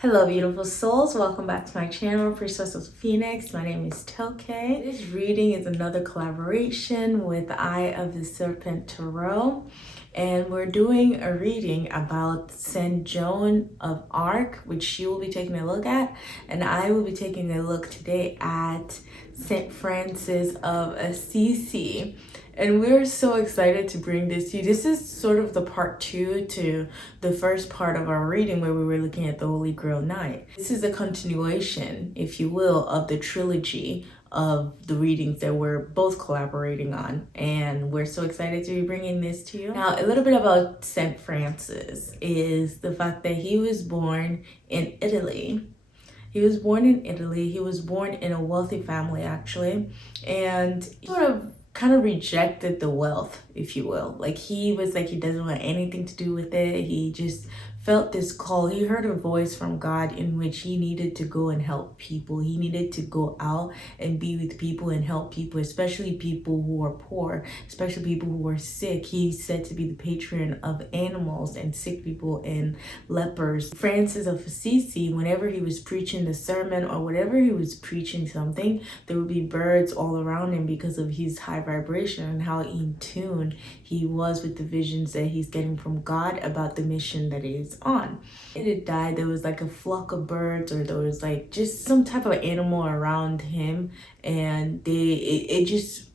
Hello beautiful souls, welcome back to my channel, Priestess of Phoenix. My name is Toke. This reading is another collaboration with Eye of the Serpent Tarot, and we're doing a reading about Saint Joan of Arc, which she will be taking a look at, and I will be taking a look today at Saint Francis of Assisi. And we're so excited to bring this to you. This is sort of the part 2 to the first part of our reading where we were looking at the Holy Grail Night. This is a continuation, if you will, of the trilogy of the readings that we're both collaborating on. And we're so excited to be bringing this to you. Now, a little bit about St. Francis is the fact that he was born in Italy. He was born in Italy. He was born in a wealthy family, actually. And sort of kind of rejected the wealth, if you will. Like he was like, he doesn't want anything to do with it. He just felt this call. He heard a voice from God in which he needed to go and help people. He needed to go out and be with people and help people, especially people who are poor, especially people who are sick. He's said to be the patron of animals and sick people and lepers. Francis of Assisi, whenever he was preaching the sermon or whatever he was preaching something, there would be birds all around him because of his high vibration and how in tune he was with the visions that he's getting from God about the mission that he is on. It had died. There was like a flock of birds, or there was like just some type of animal around him, and it just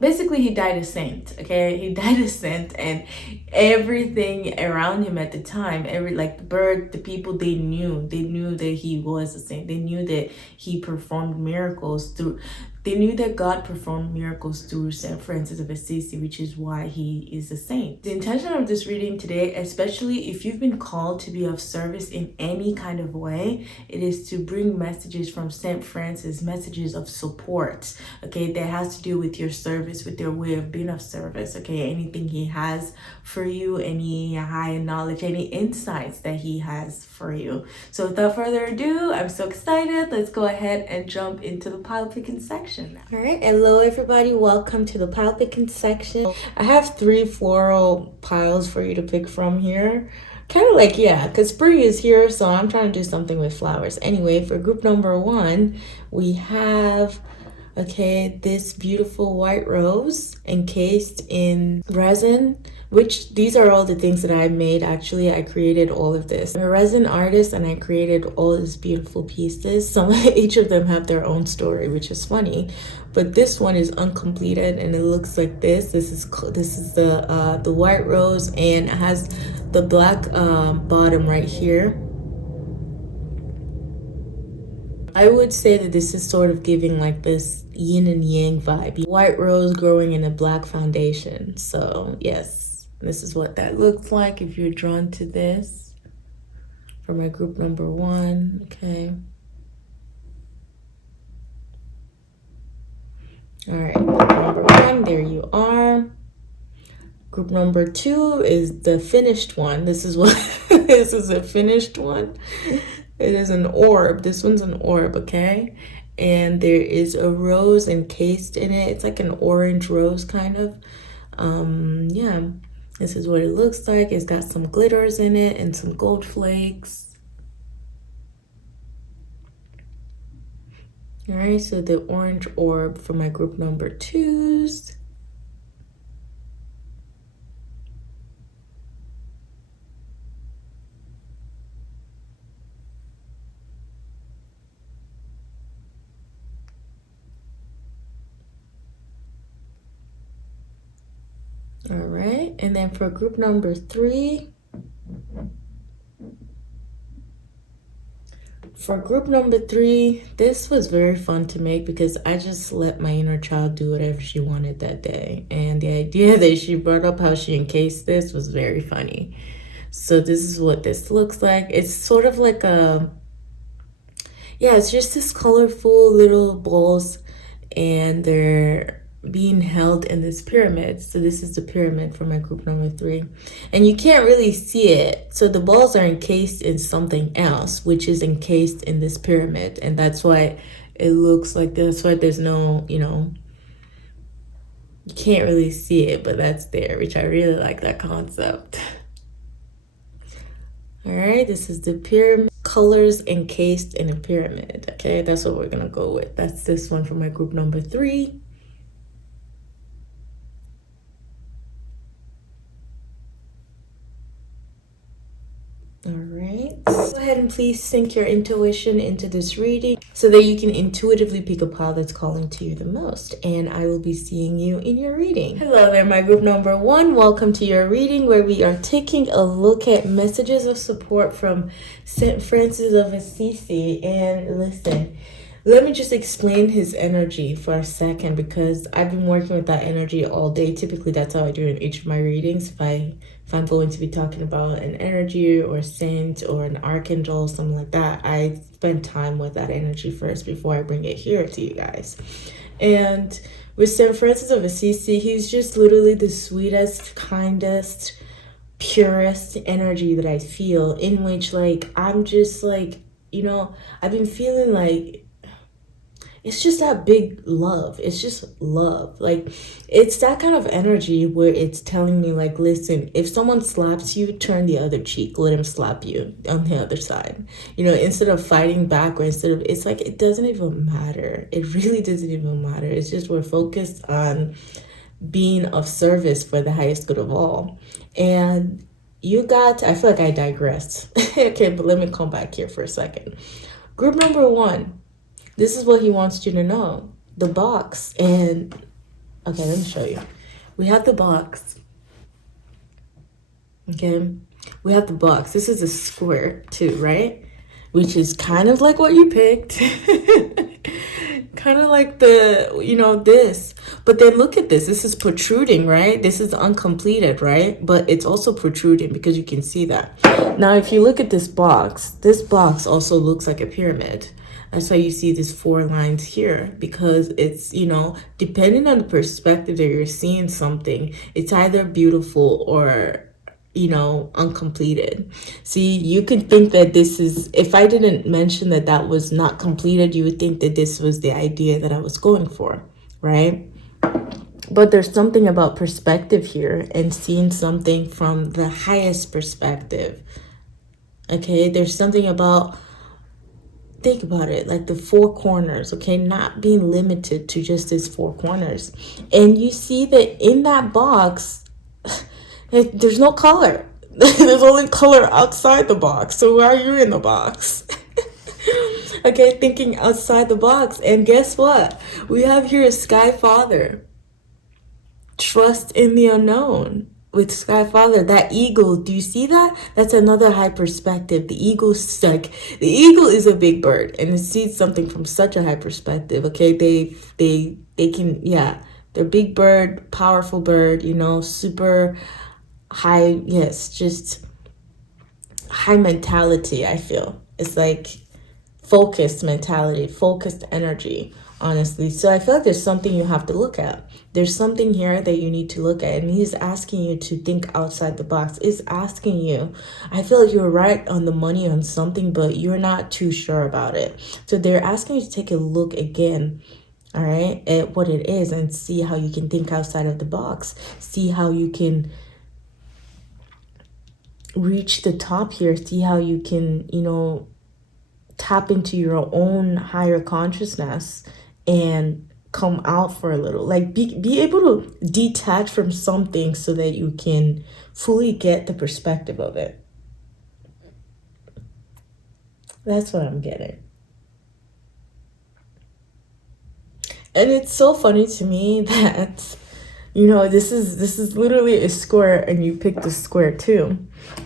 basically he died a saint. Okay, he died a saint, and everything around him at the time, like the bird, the people, they knew that he was a saint. They knew that he performed miracles through. They knew that God performed miracles through St. Francis of Assisi, which is why he is a saint. The intention of this reading today, especially if you've been called to be of service in any kind of way, it is to bring messages from St. Francis, messages of support, okay, that has to do with your service, with your way of being of service, okay, anything he has for you, any high knowledge, any insights that he has for you. So without further ado, I'm so excited. Let's go ahead and jump into the pile picking section. All right, hello everybody, welcome to the pile picking section. I have 3 floral piles for you to pick from here. Kind of like, yeah, because spring is here, so I'm trying to do something with flowers. Anyway, for group number 1, we have, okay, this beautiful white rose encased in resin, which these are all the things that I made. Actually, I created all of this. I'm a resin artist and I created all these beautiful pieces. Each of them have their own story, which is funny, but this one is uncompleted and it looks like this. This is the white rose, and it has the black bottom right here. I would say that this is sort of giving like this yin and yang vibe. White rose growing in a black foundation. So yes, this is what that looks like if you're drawn to this for my group number 1, okay? All right, group number 1, there you are. Group number 2 is the finished one. This is what, this is a finished one. It is an orb. This one's an orb, okay? And there is a rose encased in it. It's like an orange rose kind of. Yeah, this is what it looks like. It's got some glitters in it and some gold flakes. All right, so the orange orb for my group number 2s. All right, and then for group number 3, this was very fun to make because I just let my inner child do whatever she wanted that day. And the idea that she brought up how she encased this was very funny. So this is what this looks like. It's sort of like a, yeah, it's just this colorful little balls, and they're being held in this pyramid. So this is the pyramid for my group number 3, and you can't really see it, so the balls are encased in something else which is encased in this pyramid, and that's why it looks like this. That's why there's no, you know, you can't really see it, but that's there, which I really like that concept. All right, this is the pyramid colors encased in a pyramid. Okay, that's what we're gonna go with. That's this one for my group number 3. All right, go ahead and please sync your intuition into this reading so that you can intuitively pick a pile that's calling to you the most. And I will be seeing you in your reading. Hello there, my group number 1. Welcome to your reading, where we are taking a look at messages of support from St. Francis of Assisi. And listen, let me just explain his energy for a second, because I've been working with that energy all day. Typically, that's how I do in each of my readings. If I'm going to be talking about an energy or a saint or an archangel, something like that, I spend time with that energy first before I bring it here to you guys. And with St. Francis of Assisi, he's just literally the sweetest, kindest, purest energy that I feel, in which, like, I'm just like, I've been feeling like it's just that big love. It's just love. Like, it's that kind of energy where it's telling me, like, listen, if someone slaps you, turn the other cheek. Let him slap you on the other side. Instead of fighting back, or it's like, it doesn't even matter. It really doesn't even matter. It's just we're focused on being of service for the highest good of all. And I feel like I digressed. Okay, but let me come back here for a second. Group number 1. This is what he wants you to know. The box. And, okay, let me show you. We have the box. Okay? We have the box. This is a square, too, right? Which is kind of like what you picked. Kind of like this. But then look at this. This is protruding, right? This is uncompleted, right? But it's also protruding because you can see that. Now, if you look at this box also looks like a pyramid. That's why you see these 4 lines here, because it's, depending on the perspective that you're seeing something, it's either beautiful or, uncompleted. See, you could think that this is, if I didn't mention that was not completed, you would think that this was the idea that I was going for, right? But there's something about perspective here and seeing something from the highest perspective. Okay, there's something about, think about it, like the 4 corners, okay, not being limited to just these 4 corners. And you see that in that box, there's no color. There's only color outside the box. So why are you in the box? Okay, thinking outside the box. And guess what? We have here a Sky Father. Trust in the unknown. With Sky Father, that eagle, do you see that? That's another high perspective. The eagle is a big bird, and it sees something from such a high perspective. Okay, they can, yeah, they're big bird, powerful bird, super high, yes, just high mentality. I feel it's like focused mentality, focused energy, honestly. So I feel like there's something you have to look at. There's something here that you need to look at, and he's asking you to think outside the box. Is asking you, I feel like you're right on the money on something, but you're not too sure about it. So they're asking you to take a look again, all right, at what it is, and see how you can think outside of the box. See how you can reach the top here. See how you can, tap into your own higher consciousness and come out for a little, like be able to detach from something so that you can fully get the perspective of it. That's what I'm getting. And it's so funny to me that this is literally a square, and you picked the square too.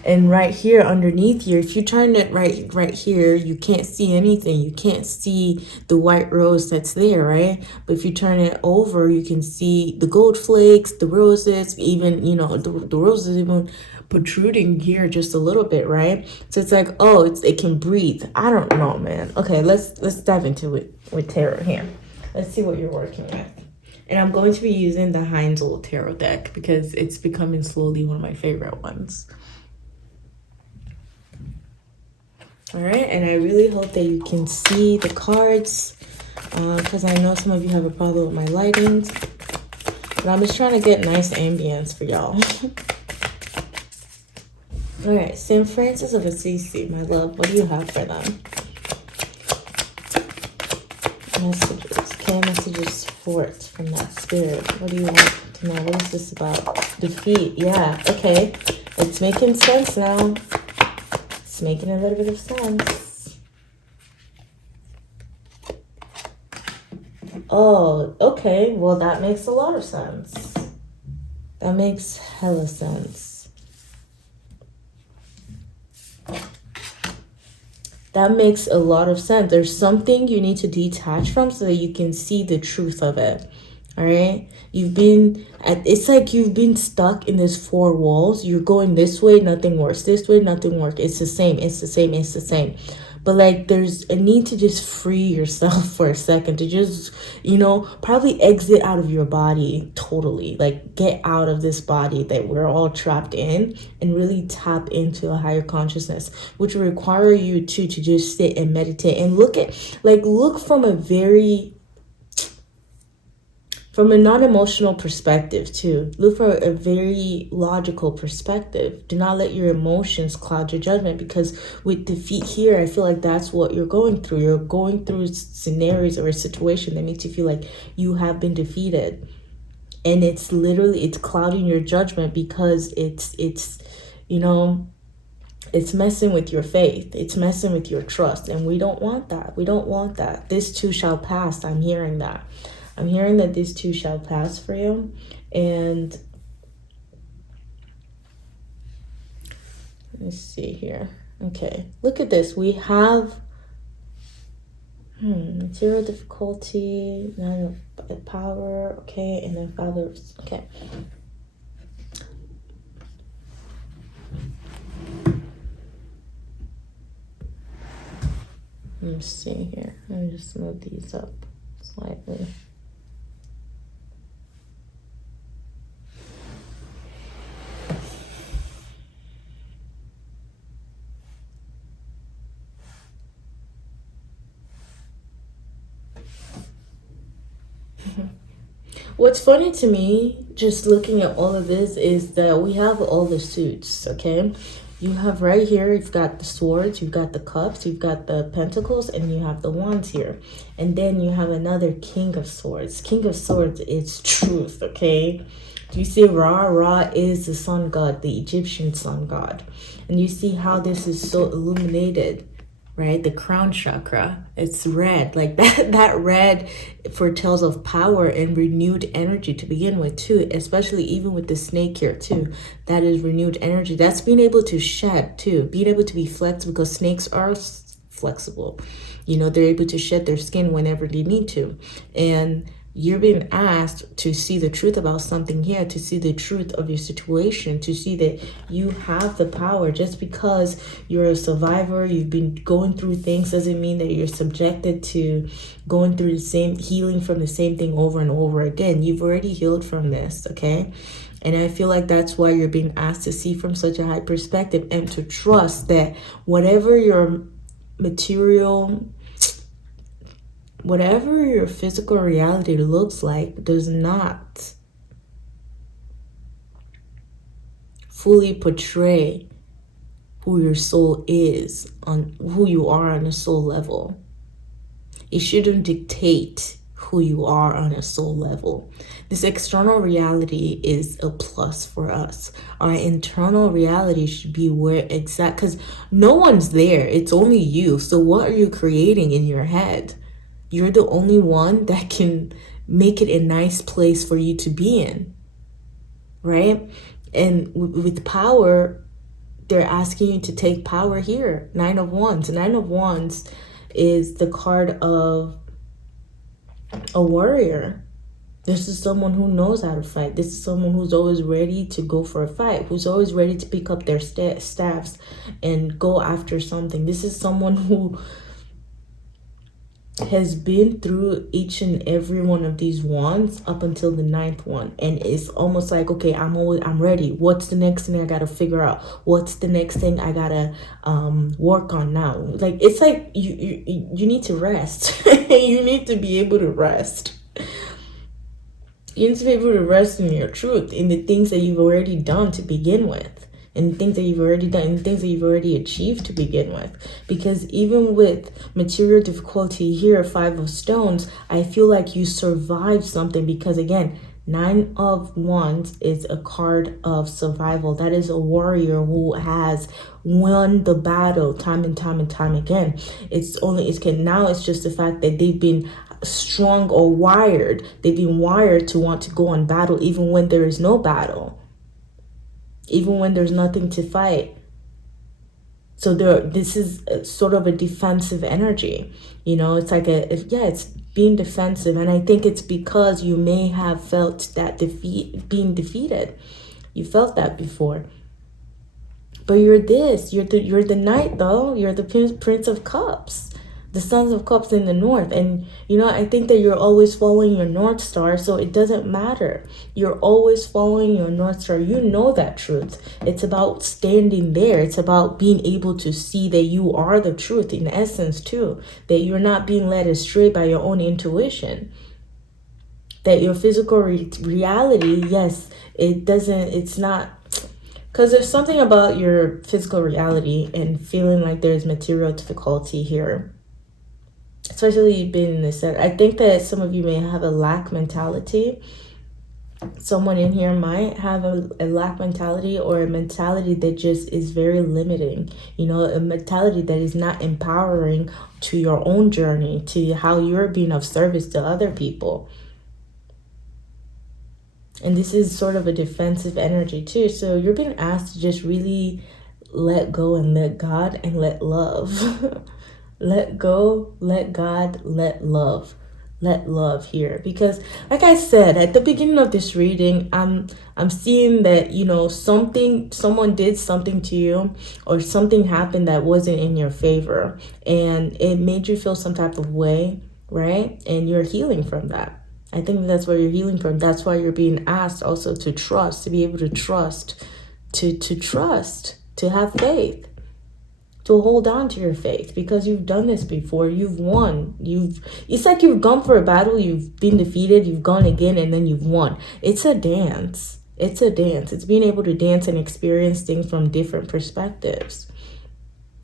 And right here underneath here, if you turn it right here, you can't see anything. You can't see the white rose that's there, right? But if you turn it over, you can see the gold flakes, the roses, even, the roses even protruding here just a little bit, right? So it's like, oh, it can breathe. I don't know, man. Okay, let's dive into it with tarot here. Let's see what you're working with. And I'm going to be using the Heinzel Tarot deck because it's becoming slowly one of my favorite ones. All right, and I really hope that you can see the cards because I know some of you have a problem with my lighting. But I'm just trying to get nice ambience for y'all. All right, St. Francis of Assisi, my love, what do you have for them? Messages, okay, messages forth from that spirit. What do you want to know? What is this about? Defeat, yeah, okay. It's making sense now. It's making a little bit of sense. Oh, okay, well, that makes a lot of sense. That makes hella sense. That makes a lot of sense. There's something you need to detach from so that you can see the truth of it. All right. It's like you've been stuck in these four walls. You're going this way, nothing works. This way, nothing works. It's the same. It's the same. It's the same. But like there's a need to just free yourself for a second, to just, probably exit out of your body totally. Like get out of this body that we're all trapped in and really tap into a higher consciousness, which will require you to just sit and meditate and look from a non-emotional perspective too. Look for a very logical perspective. Do not let your emotions cloud your judgment, because with defeat here, I feel like that's what you're going through. You're going through scenarios or a situation that makes you feel like you have been defeated. And it's clouding your judgment, because it's messing with your faith. It's messing with your trust. And we don't want that. We don't want that. This too shall pass. I'm hearing that. I'm hearing that this too shall pass for you. And let's see here. Okay, look at this. We have zero difficulty, 9 of power, okay, and then fathers. Okay. Let's see here. Let me just move these up slightly. What's funny to me, just looking at all of this, is that we have all the suits, okay? You have right here, you've got the swords, you've got the cups, you've got the pentacles, and you have the wands here. And then you have another king of swords. King of swords is truth, okay? Do you see Ra? Ra is the sun god, the Egyptian sun god. And you see how this is so illuminated, right? The crown chakra, it's red. Like that red foretells of power and renewed energy to begin with too, especially even with the snake here too. That is renewed energy. That's being able to shed too, being able to be flexible, because snakes are flexible. They're able to shed their skin whenever they need to. And you're being asked to see the truth about something here, to see the truth of your situation, to see that you have the power. Just because you're a survivor, you've been going through things, doesn't mean that you're subjected to going through the same, healing from the same thing over and over again. You've already healed from this, okay? And I feel like that's why you're being asked to see from such a high perspective, and to trust that whatever your physical reality looks like does not fully portray who your soul is, on who you are on a soul level. It shouldn't dictate who you are on a soul level. This external reality is a plus for us. Our internal reality should be because no one's there. It's only you. So what are you creating in your head? You're the only one that can make it a nice place for you to be in, right? And with power, they're asking you to take power here. 9 of Wands. 9 of Wands is the card of a warrior. This is someone who knows how to fight. This is someone who's always ready to go for a fight, who's always ready to pick up their staffs and go after something. This is someone who has been through each and every one of these wands up until the 9th one, and it's almost like, okay, I'm ready. What's the next thing I gotta figure out? What's the next thing I gotta work on now? Like, it's like you need to rest. You need to be able to rest. You need to be able to rest in your truth, in the things that you've already done to begin with. and things that you've already done and things that you've already achieved to begin with. Because even with material difficulty here, 5 of stones, I feel like you survived something, because again, 9 of wands is a card of survival. That is a warrior who has won the battle time and time and time again. Now it's just the fact that they've been strong or wired. They've been wired to want to go on battle even when there is no battle, even when there's nothing to fight. So this is sort of a defensive energy. It's like it's being defensive. And I think it's because you may have felt that being defeated. You felt that before. But you're the knight, though. You're the Prince of Cups, the Sons of Cups in the North. And, I think that you're always following your North Star, so it doesn't matter. You're always following your North Star. You know that truth. It's about standing there. It's about being able to see that you are the truth in essence, too. That you're not being led astray by your own intuition. That your physical reality, yes, it's not... Because there's something about your physical reality and feeling like there's material difficulty here. Especially being in this set. I think that some of you may have a lack mentality. Someone in here might have a lack mentality, or a mentality that just is very limiting. A mentality that is not empowering to your own journey, to how you're being of service to other people. And this is sort of a defensive energy too. So you're being asked to just really let go and let God and let love. Let go, let God, let love. Let love here. Because like I said, at the beginning of this reading, I'm seeing that, someone did something to you, or something happened that wasn't in your favor, and it made you feel some type of way, right? And you're healing from that. I think that's where you're healing from. That's why you're being asked also to trust, to be able to trust, to trust, to have faith, to hold on to your faith, because you've done this before. You've won. It's like you've gone for a battle, you've been defeated, you've gone again, and then you've won. It's a dance. It's a dance. It's being able to dance and experience things from different perspectives.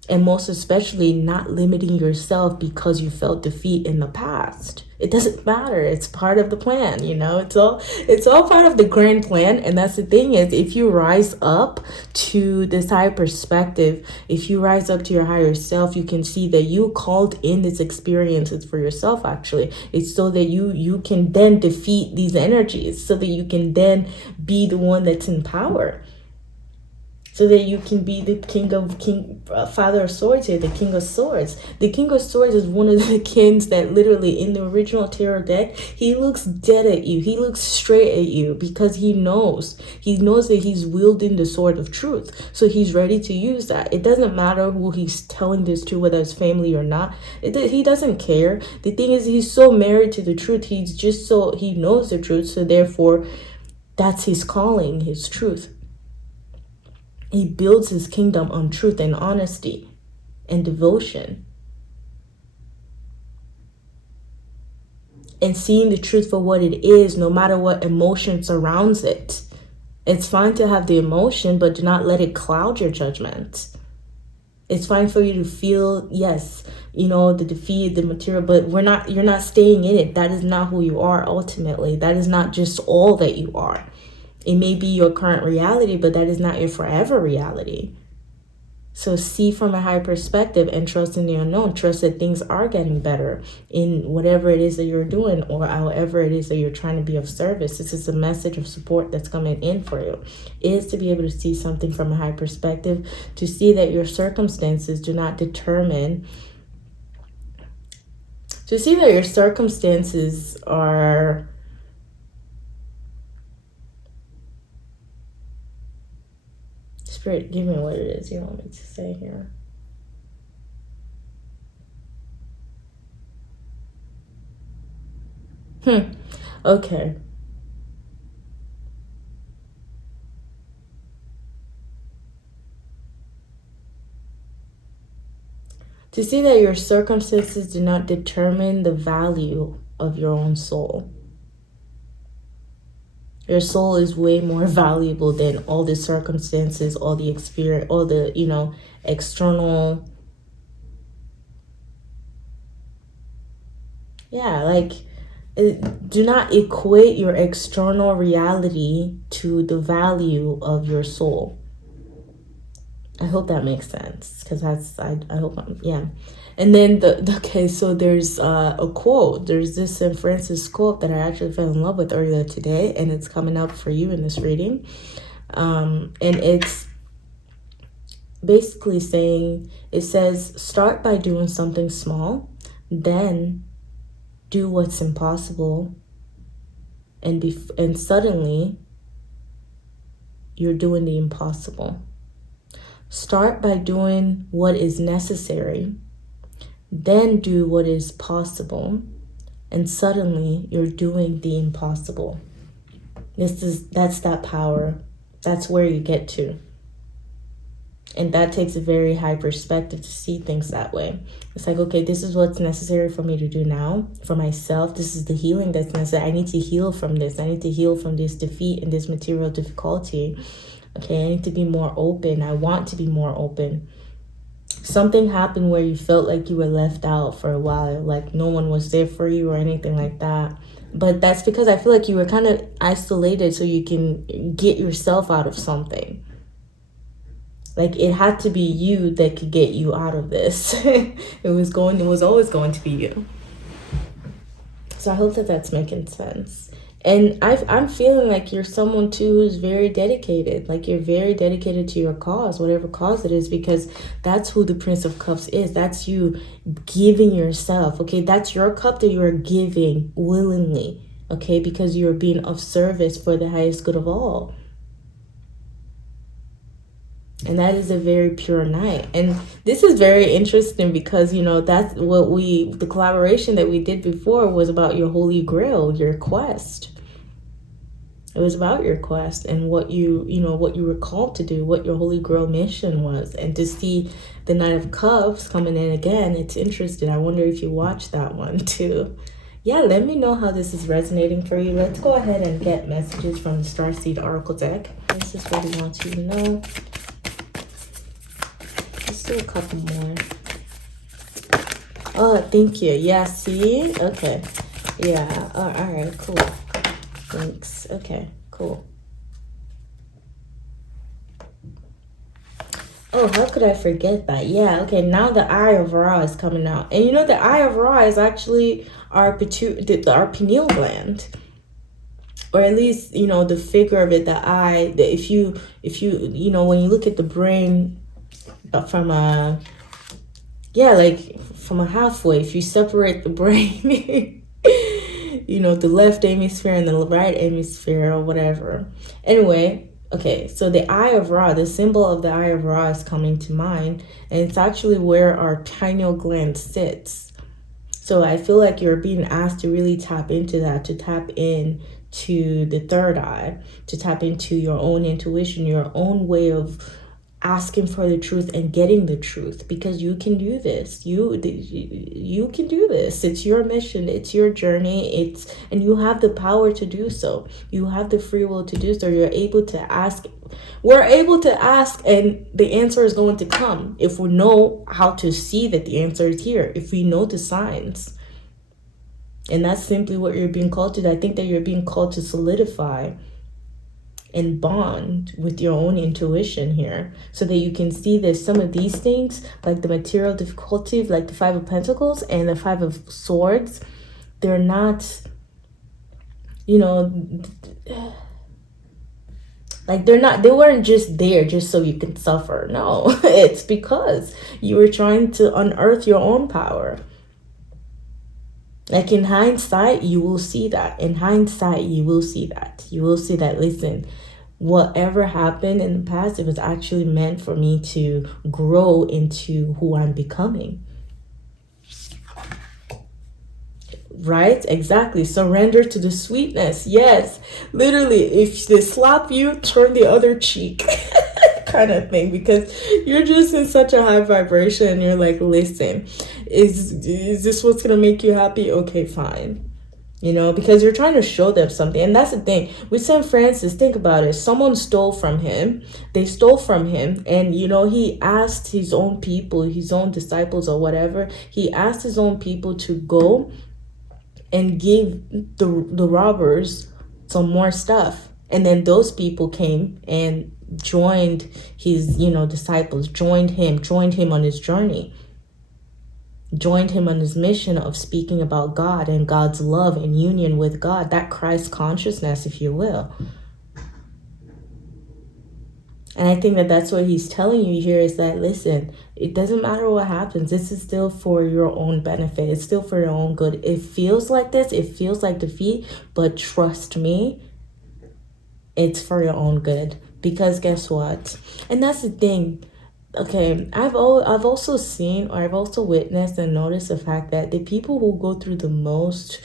And most especially not limiting yourself because you felt defeat in the past. It doesn't matter. It's part of the plan, It's all part of the grand plan. And that's the thing is, if you rise up to this higher perspective, if you rise up to your higher self, you can see that you called in these experiences for yourself, actually. It's so that you can then defeat these energies, so that you can then be the one that's in power. So that you can be the Father of Swords here, the King of Swords. The King of Swords is one of the kings that literally in the original tarot deck, he looks dead at you. He looks straight at you because he knows. He knows that he's wielding the sword of truth. So he's ready to use that. It doesn't matter who he's telling this to, whether it's family or not. He doesn't care. The thing is, he's so married to the truth. He knows the truth. So therefore, that's his calling, his truth. He builds his kingdom on truth and honesty and devotion. And seeing the truth for what it is, no matter what emotion surrounds it. It's fine to have the emotion, but do not let it cloud your judgment. It's fine for you to feel, yes, the defeat, the material, but you're not staying in it. That is not who you are ultimately. That is not just all that you are. It may be your current reality, but that is not your forever reality. So see from a higher perspective and trust in the unknown. Trust that things are getting better in whatever it is that you're doing, or however it is that you're trying to be of service. This is a message of support that's coming in for you. Is to be able to see something from a higher perspective, to see that your circumstances do not determine, to see that your circumstances are... Spirit, give me what it is you want me to say here. Okay. To see that your circumstances do not determine the value of your own soul. Your soul is way more valuable than all the circumstances, all the experience, all the, external. Yeah, like, do not equate your external reality to the value of your soul. I hope that makes sense, because I hope yeah. And then okay, so there's a quote. There's this St. Francis quote that I actually fell in love with earlier today, and it's coming up for you in this reading. And it's basically saying, it says, start by doing something small, then do what's impossible, and suddenly you're doing the impossible. Start by doing what is necessary, then do what is possible, and suddenly you're doing the impossible. That's that power. That's where you get to. And that takes a very high perspective to see things that way. It's like, okay, this is what's necessary for me to do now for myself. This is the healing that's necessary. I need to heal from this. I need to heal from this defeat and this material difficulty. Okay, I need to be more open. I want to be more open. Something happened where you felt like you were left out for a while, like no one was there for you or anything like that. But that's because I feel like you were kind of isolated so you can get yourself out of something. Like, it had to be you that could get you out of this. It was always going to be you. So I hope that that's making sense. And I'm feeling like you're someone too who's very dedicated. Like, you're very dedicated to your cause, whatever cause it is, because that's who the Prince of Cups is. That's you giving yourself. Okay, that's your cup that you are giving willingly. Okay, because you're being of service for the highest good of all. And that is a very pure night. And this is very interesting because, that's what the collaboration that we did before was about your holy grail, your quest. It was about your quest and what what you were called to do, what your holy grail mission was. And to see the Knight of Cups coming in again, it's interesting. I wonder if you watched that one too. Yeah, let me know how this is resonating for you. Let's go ahead and get messages from the Starseed Oracle deck. This is what he wants you to know. Let's do a couple more. Oh, thank you. Yeah, see? Okay. Yeah. Oh, all right, cool. Thanks. Okay, cool. Oh, how could I forget that? Yeah, okay, now the Eye of Ra is coming out. And the Eye of Ra is actually our pineal gland. Or at least, the figure of it, the eye, if you when you look at the brain from a halfway, if you separate the brain, the left hemisphere and the right hemisphere or whatever. Anyway, okay, so the Eye of Ra, the symbol of the Eye of Ra is coming to mind, and it's actually where our pineal gland sits. So I feel like you're being asked to really tap into that, to tap in to the third eye, to tap into your own intuition, your own way of asking for the truth and getting the truth, because you can do this. You can do this. It's your mission, it's your journey, and you have the power to do so. You have the free will to do so. You're able to ask. We're able to ask, and the answer is going to come if we know how to see that the answer is here, if we know the signs. And that's simply what you're being called to. I think that you're being called to solidify and bond with your own intuition here, so that you can see that some of these things, like the material difficulty, like the Five of Pentacles and the Five of Swords, they're not, like they weren't just there just so you can suffer. No, it's because you were trying to unearth your own power. Like, in hindsight, you will see that. In hindsight, you will see that. You will see that, listen, whatever happened in the past, it was actually meant for me to grow into who I'm becoming. Right? Exactly. Surrender to the sweetness. Yes. Literally, if they slap you, turn the other cheek. Kind of thing, because you're just in such a high vibration and you're like, listen, is this what's gonna make you happy? Okay, fine. You know, because you're trying to show them something. And that's the thing with St. Francis. Think about it. Someone stole from him. They stole from him. And, you know, he asked his own people, his own disciples or whatever. He asked his own people to go and give the robbers some more stuff. And then those people came and joined his, you know, disciples, joined him on his journey, joined him on his mission of speaking about God and God's love and union with God, that Christ consciousness, if you will. And I think that that's what he's telling you here is that, listen, it doesn't matter what happens. This is still for your own benefit. It's still for your own good. It feels like this. It feels like defeat. But trust me, it's for your own good. Because guess what? And that's the thing. Okay, I've also seen, or I've also witnessed and noticed the fact that the people who go through the most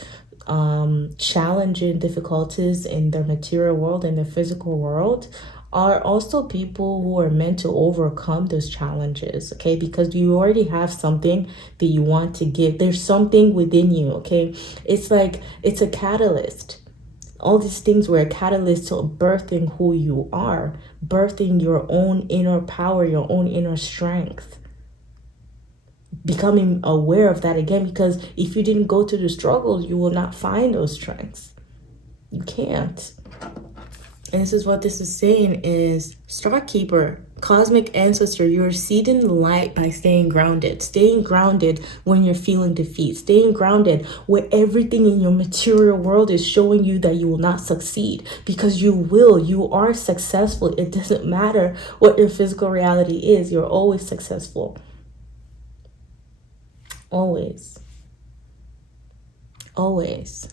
challenging difficulties in their material world, in the physical world, are also people who are meant to overcome those challenges, okay? Because you already have something that you want to give. There's something within you, okay? It's like, it's a catalyst. All these things were a catalyst to birthing who you are, birthing your own inner power, your own inner strength. Becoming aware of that again, because if you didn't go through the struggles, you will not find those strengths. You can't. And this is what this is saying is, Star Keeper, cosmic ancestor, you're seeding light by staying grounded. Staying grounded when you're feeling defeat. Staying grounded where everything in your material world is showing you that you will not succeed. Because you will. You are successful. It doesn't matter what your physical reality is. You're always successful. Always. Always.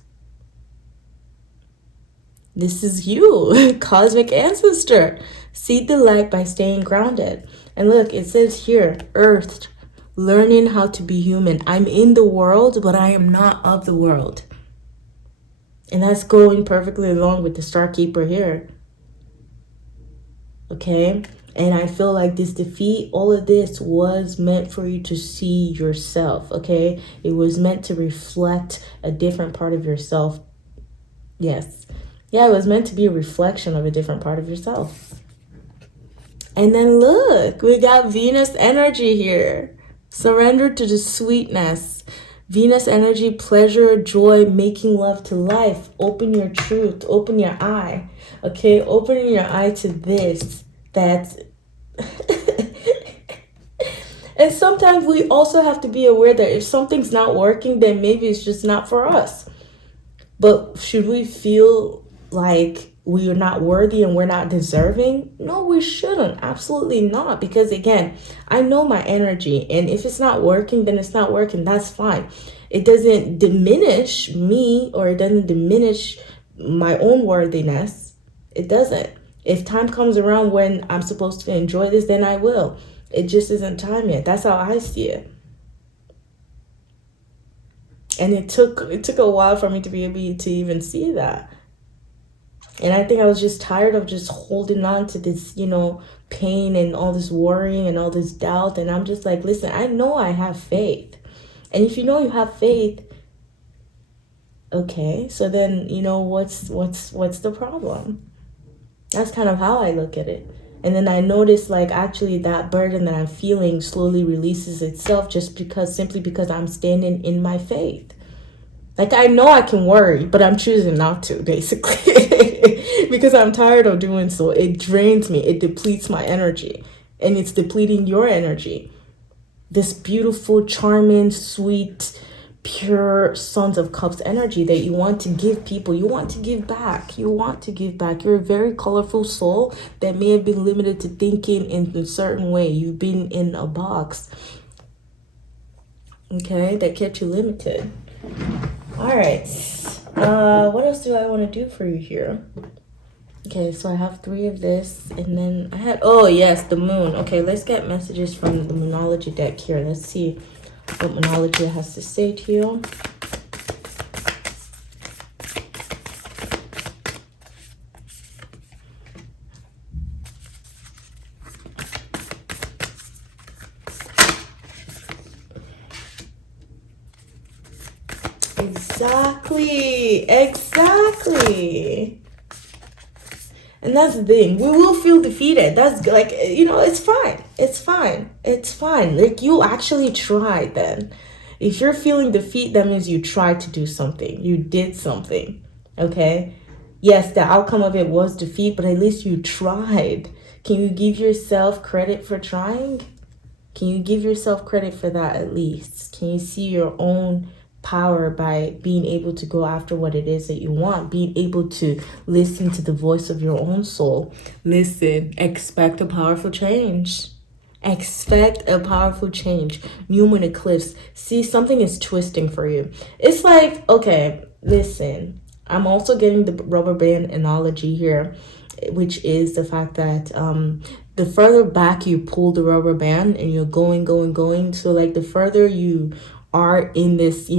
This is you, cosmic ancestor. See the light by staying grounded. And look, it says here, Earth, learning how to be human. I'm in the world, but I am not of the world. And that's going perfectly along with the Star Keeper here. Okay? And I feel like this defeat, all of this was meant for you to see yourself, okay? It was meant to reflect a different part of yourself. Yes. Yeah, it was meant to be a reflection of a different part of yourself. And then look, we got Venus energy here. Surrender to the sweetness. Venus energy, pleasure, joy, making love to life. Open your truth. Open your eye. Okay, opening your eye to this. That's... And sometimes we also have to be aware that if something's not working, then maybe it's just not for us. But should we feel like we are not worthy and we're not deserving? No, we shouldn't. Absolutely not. Because again, I know my energy, and if it's not working, then it's not working. That's fine. It doesn't diminish me, or it doesn't diminish my own worthiness. It doesn't. If time comes around when I'm supposed to enjoy this, then I will. It just isn't time yet. That's how I see it. And it took a while for me to be able to even see that. And I think I was just tired of just holding on to this, you know, pain and all this worrying and all this doubt. And I'm just like, listen, I know I have faith. And if you know you have faith, okay, so then, you know, what's the problem? That's kind of how I look at it. And then I notice, like, actually that burden that I'm feeling slowly releases itself simply because I'm standing in my faith. Like, I know I can worry, but I'm choosing not to, basically. Because I'm tired of doing so. It drains me. It depletes my energy. And it's depleting your energy. This beautiful, charming, sweet, pure Sons of Cups energy that you want to give people. You want to give back. You want to give back. You're a very colorful soul that may have been limited to thinking in a certain way. You've been in a box. Okay? That kept you limited. All right, what else do I want to do for you here? Okay, so I have 3 of this, and then I had, oh yes, the moon. Okay, let's get messages from the Moonology deck here. Let's see what Moonology has to say to you. Exactly. And that's the thing. We will feel defeated. That's like, it's fine. It's fine. It's fine. Like, you actually tried then. If you're feeling defeat, that means you tried to do something. You did something. Okay? Yes, the outcome of it was defeat, but at least you tried. Can you give yourself credit for trying? Can you give yourself credit for that at least? Can you see your own power by being able to go after what it is that you want, being able to listen to the voice of your own soul? Listen, expect a powerful change. Expect a powerful change. New moon eclipse. See, something is twisting for you. It's like, okay, listen, I'm also getting the rubber band analogy here, which is the fact that the further back you pull the rubber band and you're going, so like the further you are in this,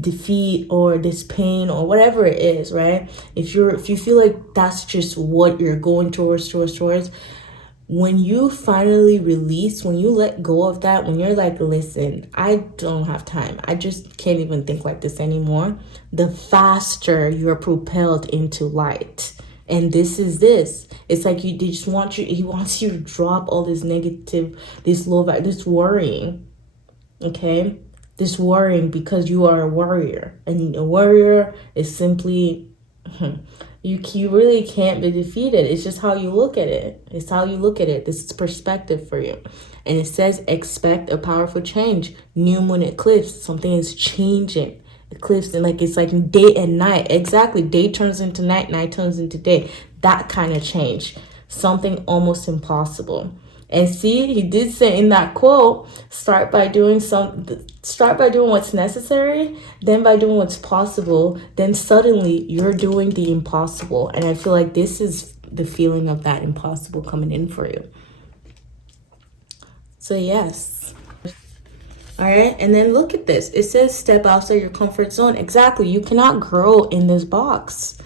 defeat or this pain or whatever it is, right? If you feel like that's just what you're going towards, when you finally release, when you let go of that, when you're like, listen, I don't have time, I just can't even think like this anymore, the faster you're propelled into light. And this. It's like he wants you to drop all this negative, this low vibe, this worrying. Okay? This worrying, because you are a warrior. And a warrior is simply you really can't be defeated. It's just how you look at it. It's how you look at it. This is perspective for you. And it says expect a powerful change. New moon eclipse. Something is changing. Eclipse, and like it's like day and night. Exactly. Day turns into night, night turns into day. That kind of change. Something almost impossible. And see, he did say in that quote, start by doing what's necessary, then by doing what's possible, then suddenly you're doing the impossible. And I feel like this is the feeling of that impossible coming in for you. So yes. All right. And then look at this. It says step outside your comfort zone. Exactly. You cannot grow in this box.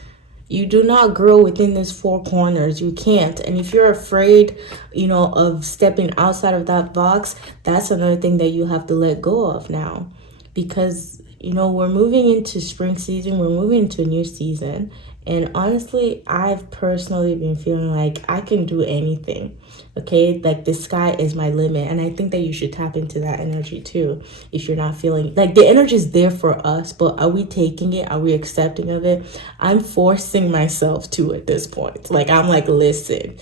You do not grow within these four corners. You can't. And if you're afraid, of stepping outside of that box, that's another thing that you have to let go of now. Because, we're moving into spring season. We're moving into a new season. And honestly, I've personally been feeling like I can do anything. Okay, like the sky is my limit. And I think that you should tap into that energy too. If you're not feeling like the energy is there for us, but are we taking it? Are we accepting of it? I'm forcing myself to at this point. Like, I'm like, listen,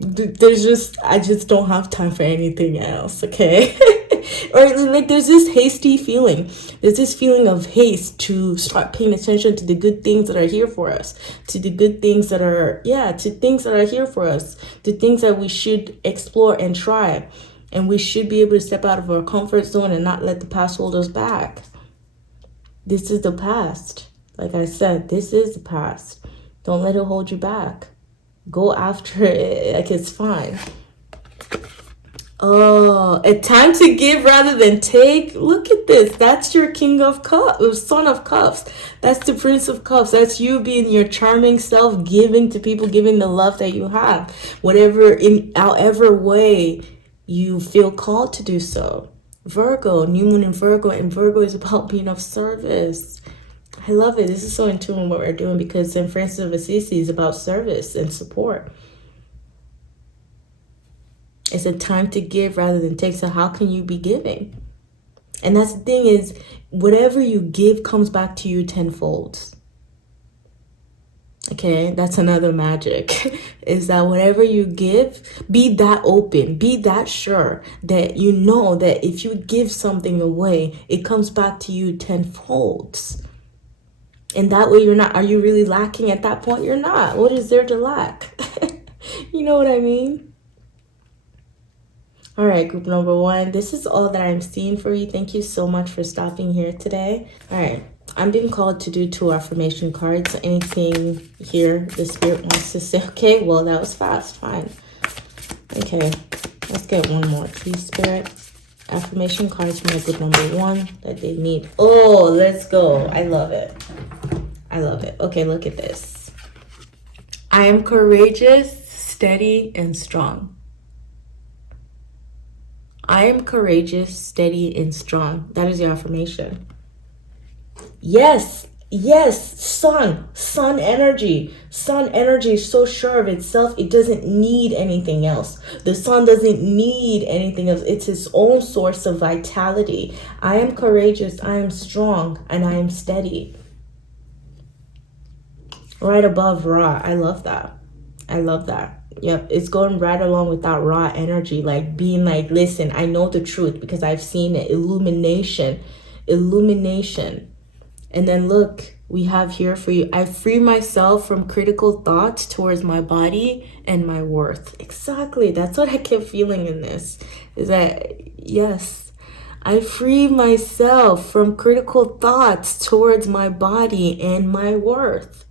I just don't have time for anything else. Okay. Or like there's this hasty feeling. There's this feeling of haste to start paying attention to the good things that are here for us, to the good things that are, to things that are here for us, to things that we should explore and try. And we should be able to step out of our comfort zone and not let the past hold us back. This is the past. Like I said, this is the past. Don't let it hold you back. Go after it like it's fine. Oh, a time to give rather than take. Look at this. That's your King of Cups, Son of Cups. That's the Prince of Cups. That's you being your charming self, giving to people, giving the love that you have. However way you feel called to do so. Virgo, new moon in Virgo, and Virgo is about being of service. I love it. This is so in tune with what we're doing, because St. Francis of Assisi is about service and support. It's a time to give rather than take. So how can you be giving? And that's the thing, is whatever you give comes back to you tenfold. Okay, that's another magic. Is that whatever you give, be that open, be that sure that you know that if you give something away, it comes back to you tenfold. And that way are you really lacking at that point? You're not. What is there to lack? You know what I mean? All right, group number one, this is all that I'm seeing for you. Thank you so much for stopping here today. All right, I'm being called to do 2 affirmation cards. Anything here the spirit wants to say? Okay, well, that was fast. Fine. Okay, let's get one more. Please, spirit. Affirmation cards for my group number one that they need. Oh, let's go. I love it. I love it. Okay, look at this. I am courageous, steady, and strong. I am courageous, steady, and strong. That is your affirmation. Yes, yes, sun energy. Sun energy is so sure of itself, it doesn't need anything else. The sun doesn't need anything else. It's its own source of vitality. I am courageous, I am strong, and I am steady. Right above Ra. I love that. I love that. Yep, it's going right along with that raw energy, like being like, listen, I know the truth because I've seen it. Illumination. And then look, we have here for you, I free myself from critical thoughts towards my body and my worth. Exactly. That's what I kept feeling in this. Is that, yes, I free myself from critical thoughts towards my body and my worth.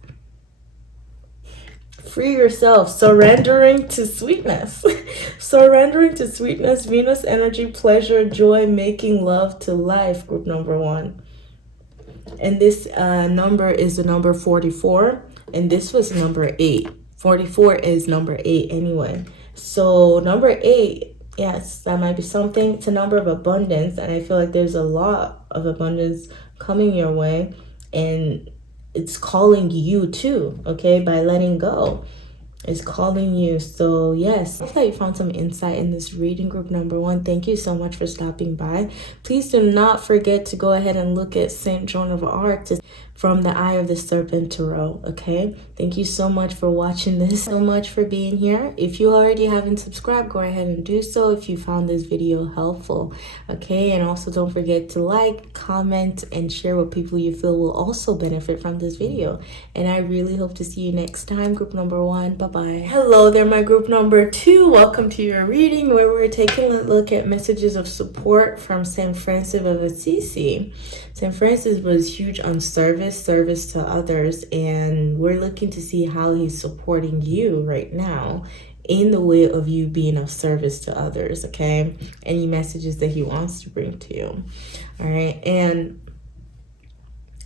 Free yourself, surrendering to sweetness. Surrendering to sweetness, Venus energy, pleasure, joy, making love to life, group number 1. And this number is the number 44, and this was number 8. 44 is number 8 anyway. So number 8, yes, that might be something. It's a number of abundance, and I feel like there's a lot of abundance coming your way, and it's calling you too, okay, by letting go. It's calling you. So yes, I hope that you found some insight in this reading, group number 1. Thank you so much for stopping by. Please do not forget to go ahead and look at Saint Joan of Arc from the Eye of the Serpent Tarot. Okay, thank you so much for watching this, so much for being here. If you already haven't subscribed, go ahead and do so if you found this video helpful. Okay, and also don't forget to like, comment, and share with people you feel will also benefit from this video. And I really hope to see you next time, group number 1. Bye-bye. Hello there, my group number 2. Welcome to your reading, where we're taking a look at messages of support from Saint Francis of Assisi. Saint Francis was huge on service to others, and we're looking to see how he's supporting you right now in the way of you being of service to others. Okay, any messages that he wants to bring to you. All right, and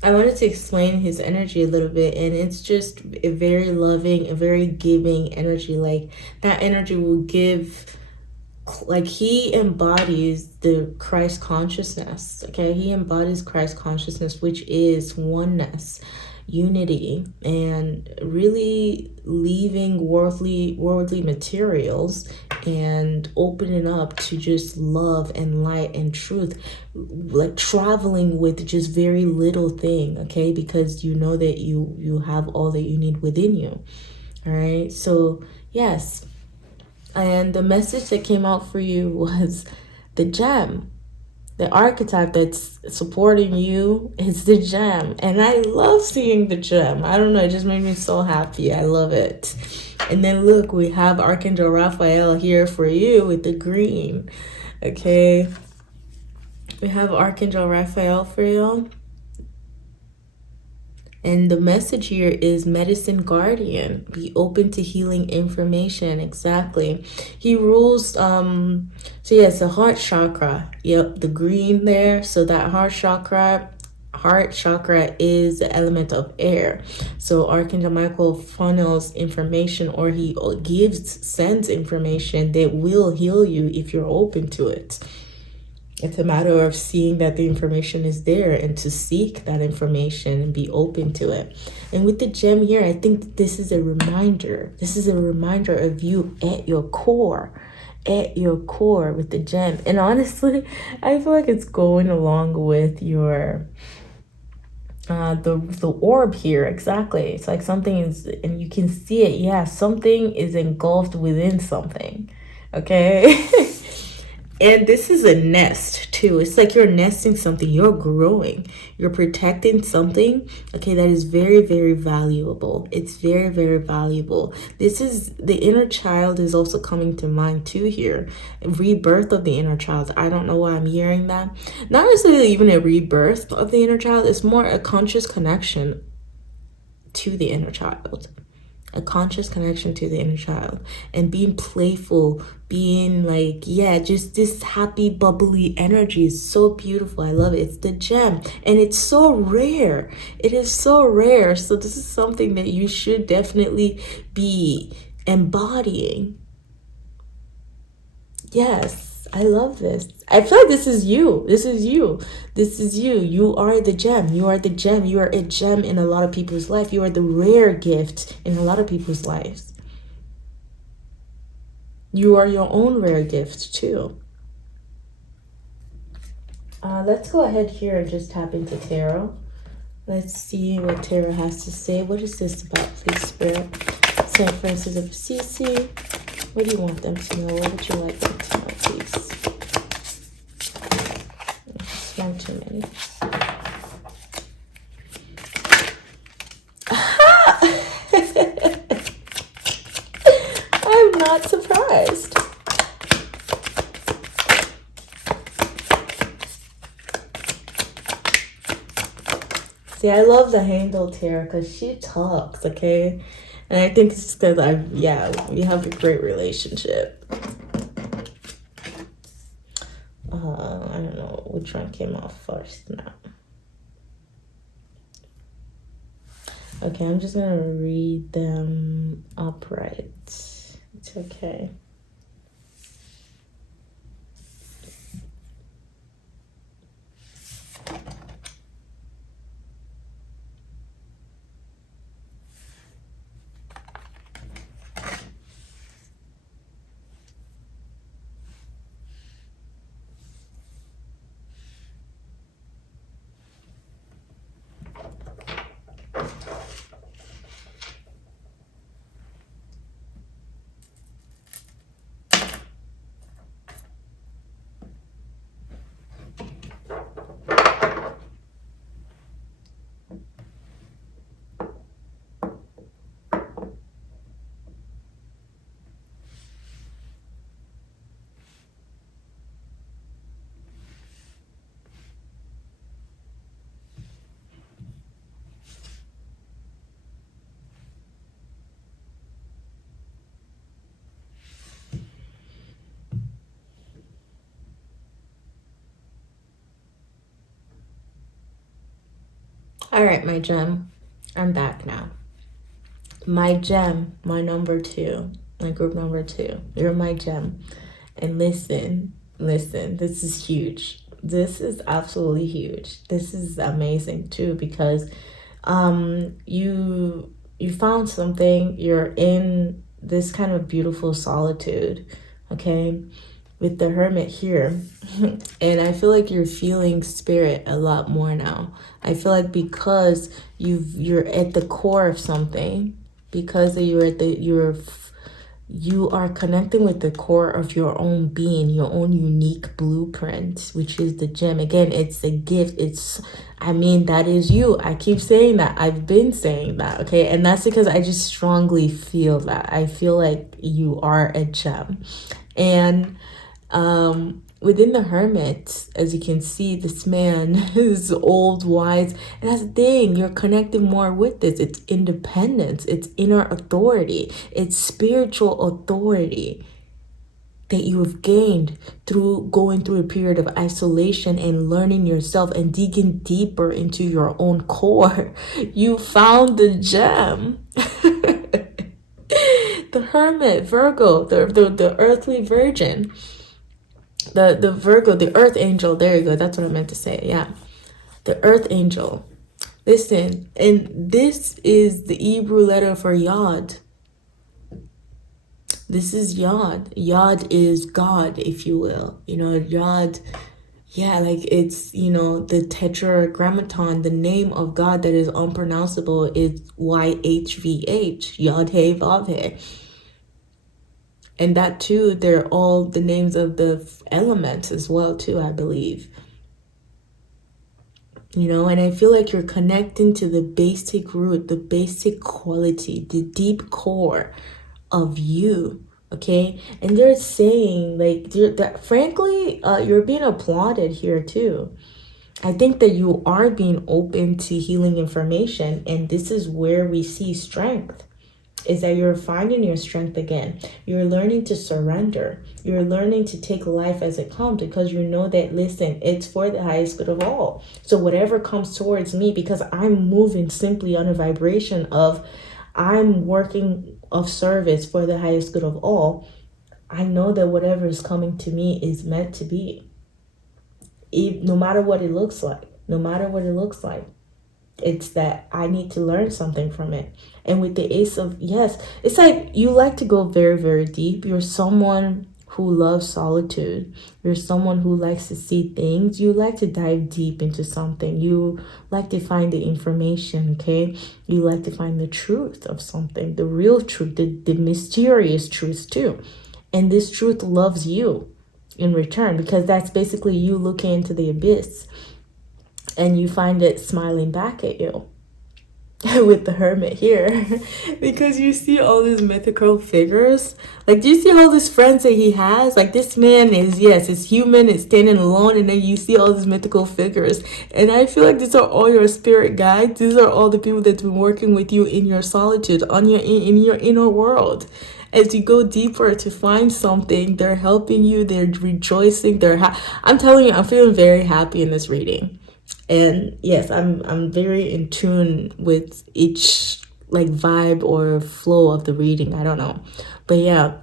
I wanted to explain his energy a little bit, and it's just a very loving, a very giving energy. Like that energy will give, like he embodies the Christ consciousness. Okay, he embodies Christ consciousness, which is oneness, unity, and really leaving worldly materials and opening up to just love and light and truth, like traveling with just very little thing. Okay, because you know that you have all that you need within you. All right, so yes. And the message that came out for you was the gem. The archetype that's supporting you is the gem. And I love seeing the gem. I don't know, it just made me so happy. I love it. And then look, we have Archangel Raphael here for you with the green. Okay. We have Archangel Raphael for you. And the message here is medicine guardian. Be open to healing information. Exactly. He rules, so yes, the heart chakra. Yep, the green there. So that heart chakra is the element of air. So Archangel Michael funnels information, or he sends information that will heal you if you're open to it. It's a matter of seeing that the information is there and to seek that information and be open to it. And with the gem here, I think this is a reminder. This is a reminder of you at your core. At your core with the gem. And honestly, I feel like it's going along with your the orb here. Exactly. It's like something is, and you can see it. Yeah, something is engulfed within something. Okay. And this is a nest too. It's like you're nesting something, you're growing, you're protecting something, okay, that is very, very valuable. It's very, very valuable. This is, the inner child is also coming to mind too here. Rebirth of the inner child. I don't know why I'm hearing that. Not necessarily even a rebirth of the inner child. It's more a conscious connection to the inner child. A conscious connection to the inner child, and being playful, being like, yeah, just this happy, bubbly energy is so beautiful. I love it. It's the gem, and it's so rare. It is so rare. So this is something that you should definitely be embodying. Yes, I love this. I feel like this is you. This is you. This is you. You are the gem. You are the gem. You are a gem in a lot of people's life. You are the rare gift in a lot of people's lives. You are your own rare gift too. Let's go ahead here and just tap into tarot. Let's see what tarot has to say. What is this about, please, Spirit? St. Francis of Assisi. What do you want them to know? What would you like them to know, please? Just one too many. I'm not surprised. See, I love the Handle Tarot because she talks, okay? And I think it's because we have a great relationship. I don't know which one came off first now. Okay, I'm just gonna read them upright. It's okay. All right, my gem, I'm back now. My gem, my number 2, my group number 2, you're my gem. And listen, this is huge. This is absolutely huge. This is amazing too, because you found something. You're in this kind of beautiful solitude, okay, with the Hermit here. And I feel like you're feeling spirit a lot more now. I feel like because you're at the core of something, because you are connecting with the core of your own being, your own unique blueprint, which is the gem. Again, it's a gift. That is you. I keep saying that. I've been saying that, okay? And that's because I just strongly feel that. I feel like you are a gem. And within the Hermit, as you can see, this man is old, wise, and that's the thing, you're connected more with this. It's independence, it's inner authority, it's spiritual authority that you have gained through going through a period of isolation and learning yourself and digging deeper into your own core. You found the gem. The Hermit, Virgo, the earthly virgin. The Virgo, the earth angel, there you go, that's what I meant to say, yeah. The earth angel. Listen, and this is the Hebrew letter for Yod. This is Yod. Yod is God, if you will. Yod, yeah, like it's, the tetragrammaton, the name of God that is unpronounceable is YHVH, Yod He Vav He. And that too, they're all the names of the elements as well too, I believe. And I feel like you're connecting to the basic root, the basic quality, the deep core of you, okay? And they're saying, like, frankly, you're being applauded here too. I think that you are being open to healing information, and this is where we see strength. Is that you're finding your strength again. You're learning to surrender. You're learning to take life as it comes, because you know that, listen, it's for the highest good of all. So whatever comes towards me, because I'm moving simply on a vibration of I'm working of service for the highest good of all, I know that whatever is coming to me is meant to be. No matter what it looks like, no matter what it looks like, it's that I need to learn something from it. And with the Ace of, yes, it's like you like to go very, very deep. You're someone who loves solitude. You're someone who likes to see things. You like to dive deep into something. You like to find the information, okay? You like to find the truth of something, the real truth, the mysterious truth too. And this truth loves you in return, because that's basically you looking into the abyss and you find it smiling back at you. With the Hermit here, because you see all these mythical figures. Like, do you see all these friends that he has? Like, this man is, yes, it's human, it's standing alone, and then you see all these mythical figures. And I feel like these are all your spirit guides. These are all the people that's been working with you in your solitude, on your in your inner world. As you go deeper to find something, they're helping you, they're rejoicing, I'm telling you, I'm feeling very happy in this reading. And yes, I'm very in tune with each like vibe or flow of the reading. I don't know. But yeah,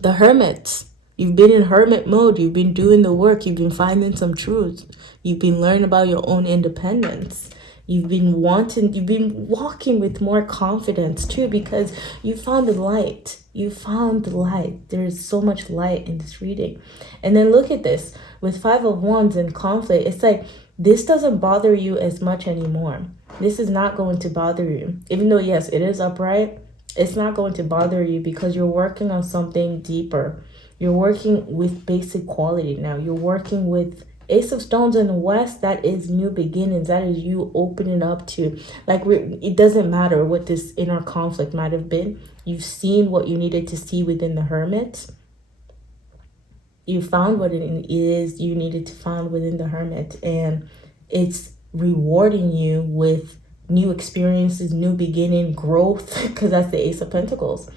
the Hermit. You've been in hermit mode. You've been doing the work. You've been finding some truth. You've been learning about your own independence. You've been walking with more confidence too, because you found the light. You found the light. There is so much light in this reading. And then look at this. With Five of Wands and conflict, it's like this doesn't bother you as much anymore. This is not going to bother you. Even though, yes, it is upright, it's not going to bother you because you're working on something deeper. You're working with basic quality now. You're working with Ace of Stones in the West. That is new beginnings. That is you opening up to, like, it doesn't matter what this inner conflict might have been. You've seen what you needed to see within the Hermit. You found what it is you needed to find within the Hermit, and it's rewarding you with new experiences, new beginning, growth, because that's the Ace of Pentacles.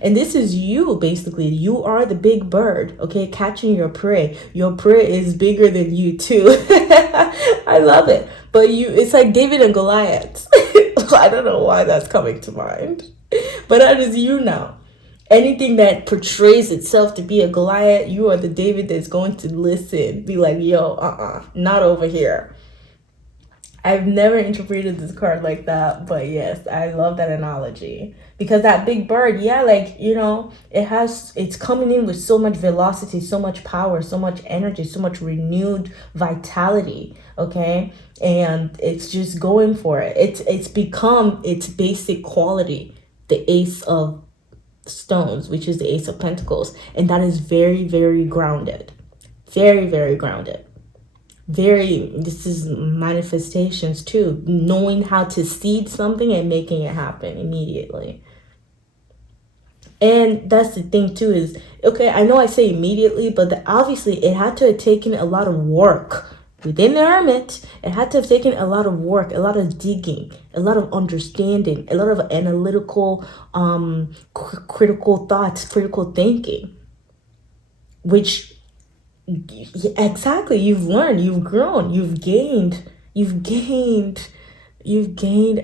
And this is you, basically. You are the big bird, okay, catching your prey. Your prey is bigger than you too. I love it. But it's like David and Goliath. I don't know why that's coming to mind, but that is you now. Anything that portrays itself to be a Goliath, you are the David that's going to listen. Be like, yo, not over here. I've never interpreted this card like that, but yes, I love that analogy. Because that big bird, yeah, like, it's coming in with so much velocity, so much power, so much energy, so much renewed vitality, okay? And it's just going for it. It's become its basic quality, the Ace of Stones, which is the Ace of Pentacles, and that is very, very grounded. Very, very grounded. This is manifestations too, knowing how to seed something and making it happen immediately. And that's the thing too, is, okay, I know I say immediately, but obviously it had to have taken a lot of work. Within the Hermit, it had to have taken a lot of work, a lot of digging, a lot of understanding, a lot of analytical, critical thoughts, critical thinking, which, exactly, you've learned, you've grown, you've gained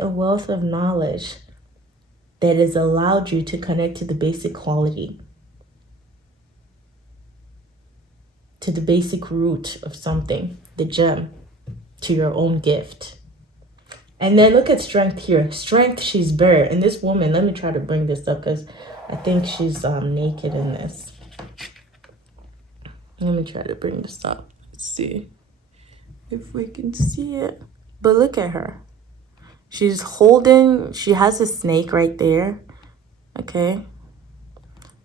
a wealth of knowledge that has allowed you to connect to the basic quality, to the basic root of something, the gem, to your own gift. And then look at strength here. Strength, she's bare. And this woman, let me try to bring this up because I think she's naked in this. Let me try to bring this up. Let's see if we can see it. But look at her. She has a snake right there. Okay.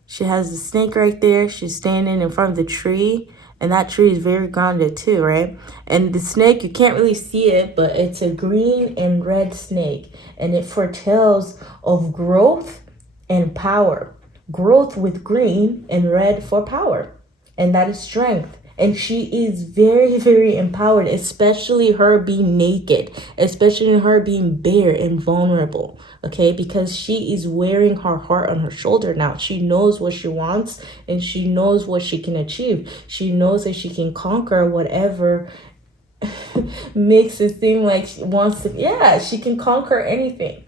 She has a snake right there. She's standing in front of the tree. And that tree is very grounded too, right? And the snake, you can't really see it, but it's a green and red snake. And it foretells of growth and power. Growth with green and red for power. And that is strength. And she is very, very empowered, especially her being naked, especially her being bare and vulnerable, okay? Because she is wearing her heart on her shoulder now. She knows what she wants and she knows what she can achieve. She knows that she can conquer whatever makes it seem like she wants to. Yeah, she can conquer anything.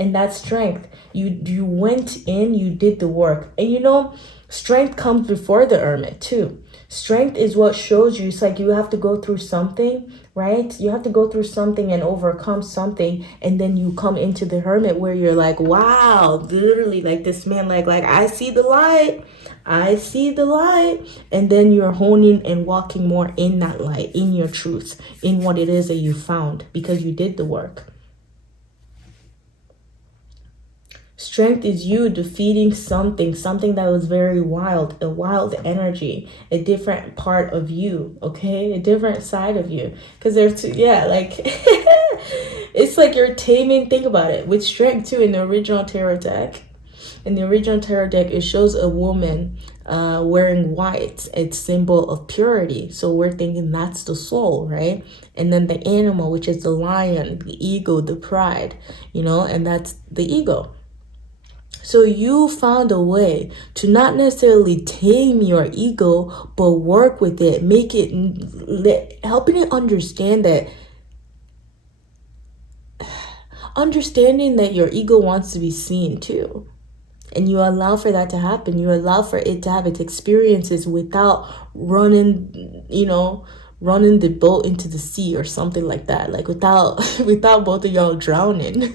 And that's strength. You went in, you did the work. And you know, strength comes before the hermit too. Strength is what shows you, it's like you have to go through something, right? You have to go through something and overcome something, and then you come into the hermit where you're like, wow, literally like this man, like I see the light. I see the light. And then you're honing and walking more in that light, in your truth, in what it is that you found because you did the work. Strength is you defeating something that was very wild, a wild energy, a different part of you, okay? A different side of you. Because there's, yeah, like, it's like you're taming, think about it, with strength too in the original tarot deck. In the original tarot deck, it shows a woman wearing white. It's symbol of purity. So we're thinking that's the soul, right? And then the animal, which is the lion, the ego, the pride, you know, and that's the ego. So you found a way to not necessarily tame your ego, but work with it, make it, helping it understand that, understanding that your ego wants to be seen too. And you allow for that to happen. You allow for it to have its experiences without running, you know, running the boat into the sea or something like that. Like without both of y'all drowning.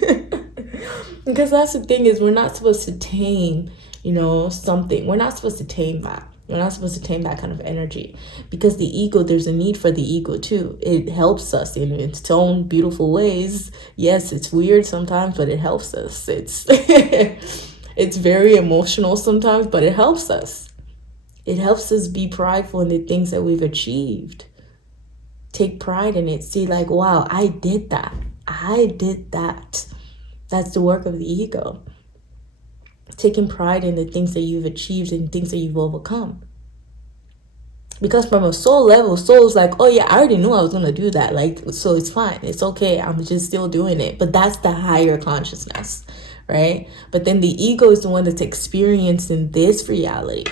Because that's the thing, is we're not supposed to tame, you know, something. We're not supposed to tame that. We're not supposed to tame that kind of energy. Because the ego, there's a need for the ego too. It helps us in its own beautiful ways. Yes, it's weird sometimes, but it helps us. It's it's very emotional sometimes, but it helps us. It helps us be prideful in the things that we've achieved. Take pride in it. See, like, wow, I did that. I did that. That's the work of the ego. Taking pride in the things that you've achieved and things that you've overcome. Because from a soul level, soul is like, oh yeah, I already knew I was going to do that. Like, so it's fine. It's okay. I'm just still doing it. But that's the higher consciousness, right? But then the ego is the one that's experiencing this reality.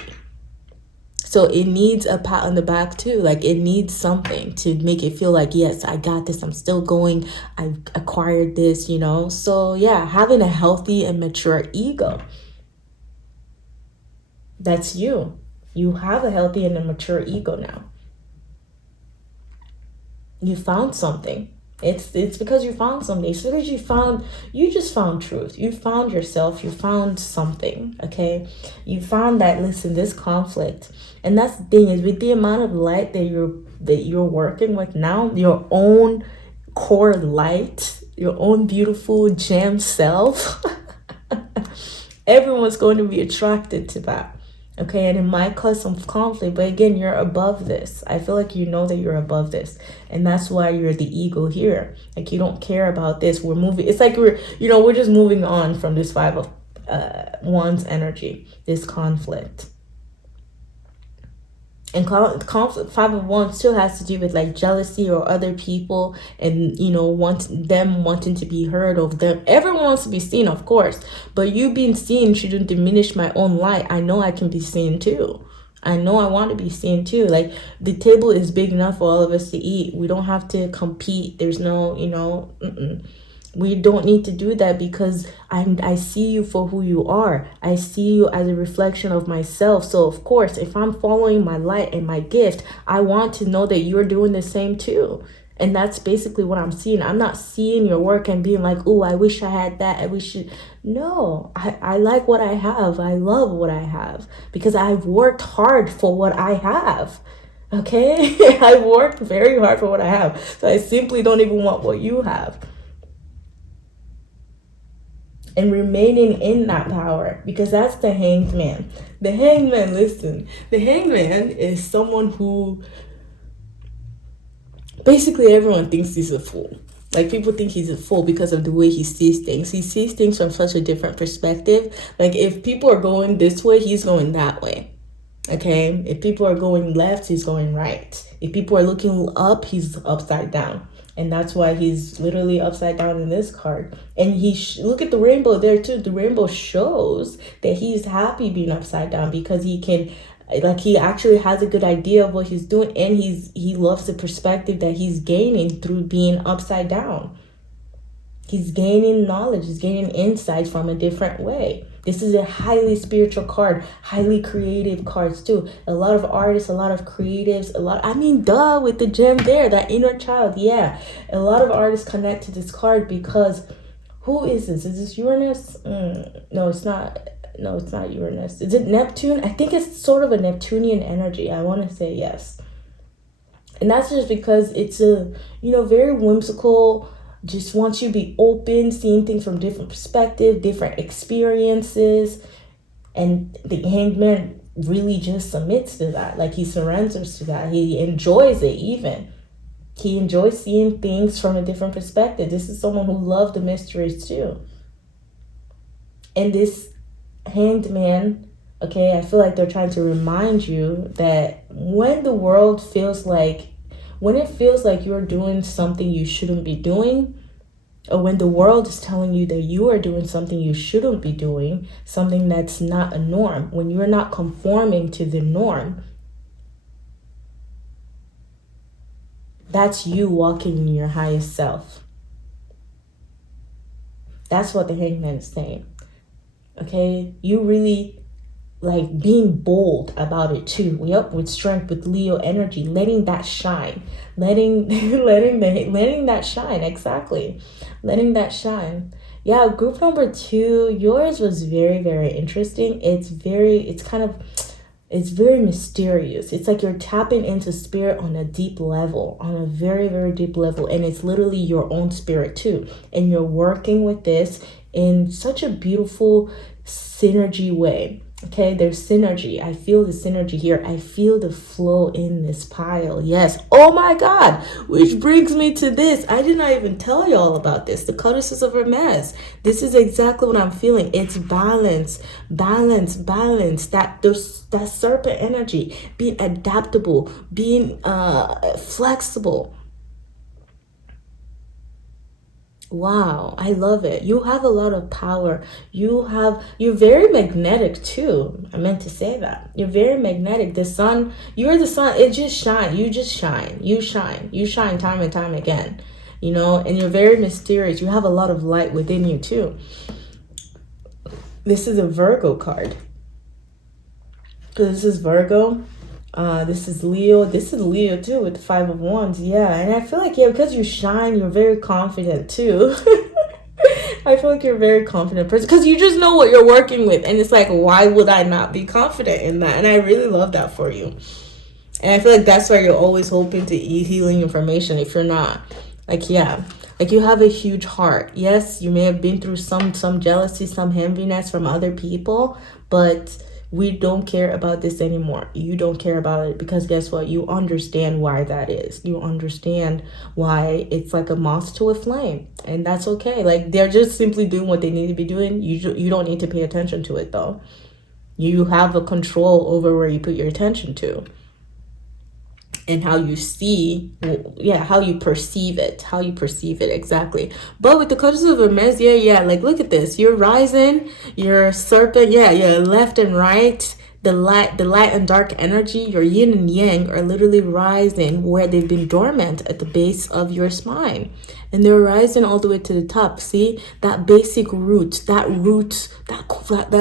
So it needs a pat on the back too. Like it needs something to make it feel like, yes, I got this. I'm still going. I've acquired this, you know? So yeah, having a healthy and mature ego. That's you. You have a healthy and a mature ego now. You found something. It's because you found something. It's because you just found truth. You found yourself. You found something, okay? You found that, listen, this conflict. And that's the thing, is with the amount of light that you're working with now, your own core light, your own beautiful gem self, everyone's going to be attracted to that. Okay, and it might cause some conflict, but again, you're above this. I feel like you know that you're above this, and that's why you're the ego here. Like you don't care about this. We're moving. It's like we're just moving on from this 5 of Wands energy, this conflict. And conflict, 5 of Wands still has to do with like jealousy or other people, and wanting to be heard of them. Everyone wants to be seen, of course, but you being seen shouldn't diminish my own light. I know I can be seen too. I know I want to be seen too. Like the table is big enough for all of us to eat. We don't have to compete. There's no, we don't need to do that, because I see you for who you are. I see you as a reflection of myself. So of course, if I'm following my light and my gift, I want to know that you're doing the same too. And that's basically what I'm seeing. I'm not seeing your work and being like, oh, I wish I had that. I wish you. No, I like what I have. I love what I have, because I've worked hard for what I have. Okay? I worked very hard for what I have. So I simply don't even want what you have. And remaining in that power, because that's the Hanged Man. The Hanged Man, listen, the Hanged Man is someone who basically everyone thinks he's a fool. Like people think he's a fool because of the way he sees things. He sees things from such a different perspective. Like if people are going this way, he's going that way. Okay? If people are going left, he's going right. If people are looking up, he's upside down. And that's why he's literally upside down in this card. And look at the rainbow there too. The rainbow shows that he's happy being upside down, because he can, like, he actually has a good idea of what he's doing, and he loves the perspective that he's gaining through being upside down. He's gaining knowledge. He's gaining insight from a different way. This is a highly spiritual card, highly creative cards too. A lot of artists, a lot of creatives, duh, with the gem there, that inner child. Yeah, a lot of artists connect to this card because who is this? Is this Uranus? No, it's not. No, it's not Uranus. Is it Neptune? I think it's sort of a Neptunian energy. I want to say yes. And that's just because it's a, very whimsical, just wants you to be open, seeing things from different perspectives, different experiences. And the Hanged Man really just submits to that. Like, he surrenders to that. He enjoys it even. He enjoys seeing things from a different perspective. This is someone who loved the mysteries too. And this Hanged Man, okay, I feel like they're trying to remind you that when it feels like you're doing something you shouldn't be doing, or when the world is telling you that you are doing something you shouldn't be doing, something that's not a norm, when you're not conforming to the norm, that's you walking in your highest self. That's what the Hanged Man is saying. Okay, you really like being bold about it too. Yep, with strength, with Leo energy, letting that shine, letting that shine. Exactly, letting that shine. Yeah, group number 2, yours was very, very interesting. It's very mysterious. It's like you're tapping into spirit on a deep level, on a very, very deep level, and it's literally your own spirit too. And you're working with this in such a beautiful synergy way. Okay, there's synergy. I feel the synergy here. I feel the flow in this pile. Yes. Oh my God. Which brings me to this. I did not even tell y'all about this. The codices of Hermes. This is exactly what I'm feeling. It's balance. That serpent energy. Being adaptable. Being flexible. Wow, I love it. You have a lot of power. You're very magnetic too. I meant to say that. You're very magnetic. You're the sun. It just shines. You just shine. You shine time and time again. And you're very mysterious. You have a lot of light within you too. This is a Virgo card. So this is Virgo. This is Leo. This is Leo too with the 5 of Wands. Yeah, and I feel like, because you shine, you're very confident too. I feel like you're a very confident person because you just know what you're working with. And it's like, why would I not be confident in that? And I really love that for you. And I feel like that's why you're always hoping to eat healing information if you're not. Like, yeah. Like, you have a huge heart. Yes, you may have been through some jealousy, some enviness from other people, but we don't care about this anymore. You don't care about it because guess what? You understand why that is. You understand why it's like a moth to a flame, and that's okay. Like, they're just simply doing what they need to be doing. You don't need to pay attention to it though. You have a control over where you put your attention to and how you how you perceive it exactly. But with the codices of Hermes, like, look at this. You're rising, you're serpent, left and right, the light and dark energy, your yin and yang are literally rising where they've been dormant at the base of your spine, and they're rising all the way to the top. See that basic root, that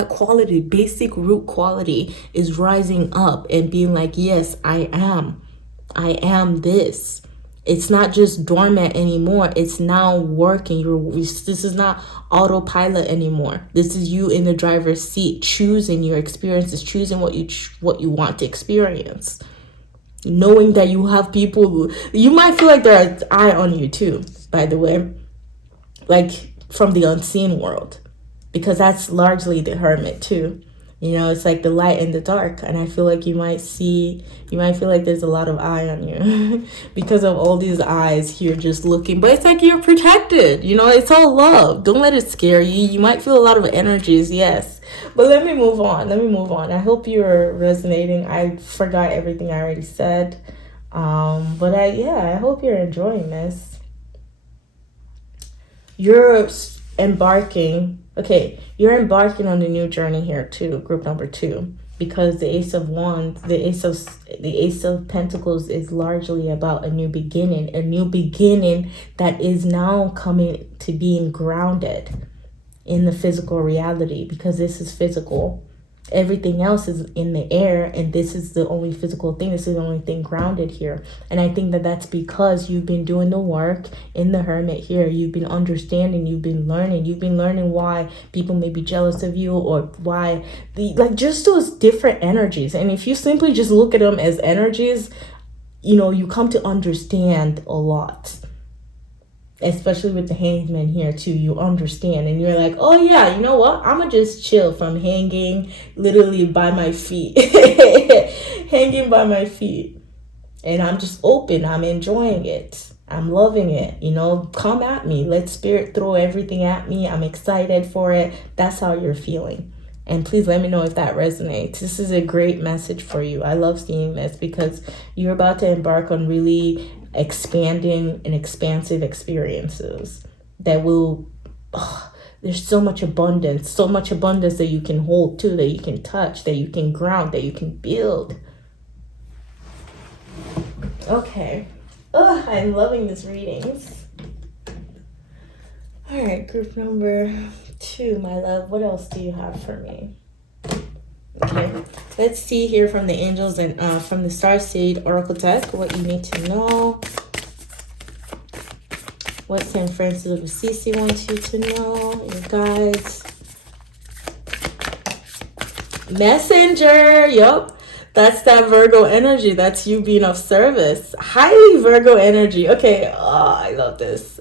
quality, basic root quality is rising up and being like, yes, I am this. It's not just dormant anymore. It's now working. This is not autopilot anymore. This is you in the driver's seat, choosing your experiences, choosing what you want to experience. Knowing that you have people you might feel like there's an eye on you too, by the way, like from the unseen world, because that's largely the Hermit too. It's like the light and the dark. And I feel like you might feel like there's a lot of eye on you because of all these eyes here just looking. But it's like you're protected. It's all love. Don't let it scare you. You might feel a lot of energies, yes. But let me move on. I hope you're resonating. I forgot everything I already said. But I hope you're enjoying this. You're embarking on a new journey here too, group number 2, because the Ace of Pentacles is largely about a new beginning that is now coming to being grounded in the physical reality, because this is physical. Everything else is in the air, and this is the only physical thing. This is the only thing grounded here. And I think that that's because you've been doing the work in the Hermit here. You've been understanding, you've been learning why people may be jealous of you, or why just those different energies. And if you simply just look at them as energies, you come to understand a lot. Especially with the Hangman here too, you understand, and you're like, oh yeah, you know what, I'm gonna just chill from hanging literally by my feet. Hanging by my feet, and I'm just open, I'm enjoying it, I'm loving it. Come at me, let spirit throw everything at me, I'm excited for it. That's how you're feeling. And please let me know if that resonates. This is a great message for you. I love seeing this because you're about to embark on really expanding and expansive experiences that will there's so much abundance that you can hold to, that you can touch, that you can ground, that you can build. Okay. I'm loving these readings. All right, group number 2, my love, what else do you have for me? Okay, let's see here from the angels and from the Starseed Oracle deck what you need to know. What San Francis of Assisi wants you to know, your guides. Messenger, yup. That's that Virgo energy. That's you being of service. Highly Virgo energy. Okay, I love this.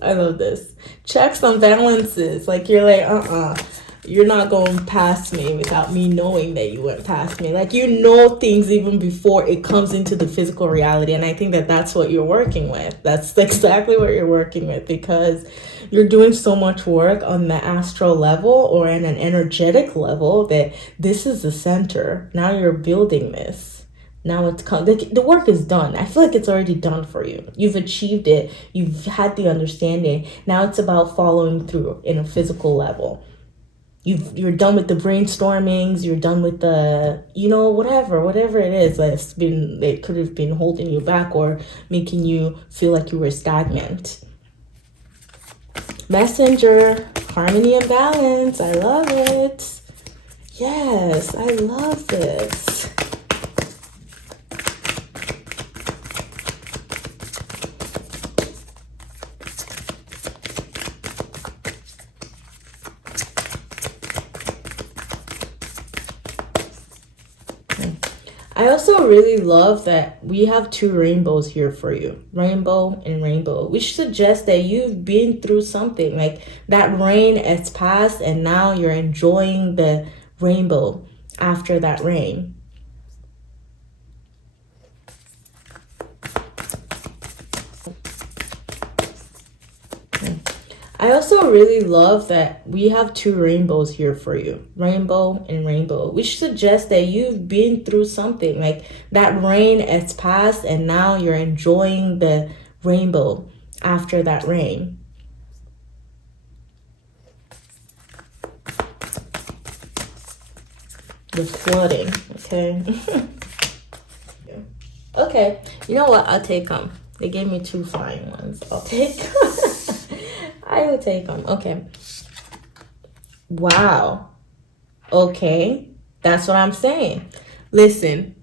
Checks on balances. Like you're like, you're not going past me without me knowing that you went past me. Like things even before it comes into the physical reality. And I think that that's what you're working with. That's exactly what you're working with, because you're doing so much work on the astral level or in an energetic level that this is the center. Now you're building this. Now it's the work is done. I feel like it's already done for you. You've achieved it. You've had the understanding. Now it's about following through in a physical level. You're done with the brainstormings. You're done with the, whatever it is that could have been holding you back or making you feel like you were stagnant. Messenger, harmony and balance. I love it. Yes, I love this. I also really love that we have 2 rainbows here for you. Rainbow and rainbow, which suggests that you've been through something. Like that rain has passed and now you're enjoying the rainbow after that rain. I also really love that we have 2 rainbows here for you. Rainbow and rainbow, which suggests that you've been through something. Like that rain has passed and now you're enjoying the rainbow after that rain. The flooding, okay? Okay, you know what? I'll take them. They gave me 2 flying ones. I'll take them. I will take them. Okay. Wow. Okay. That's what I'm saying. Listen.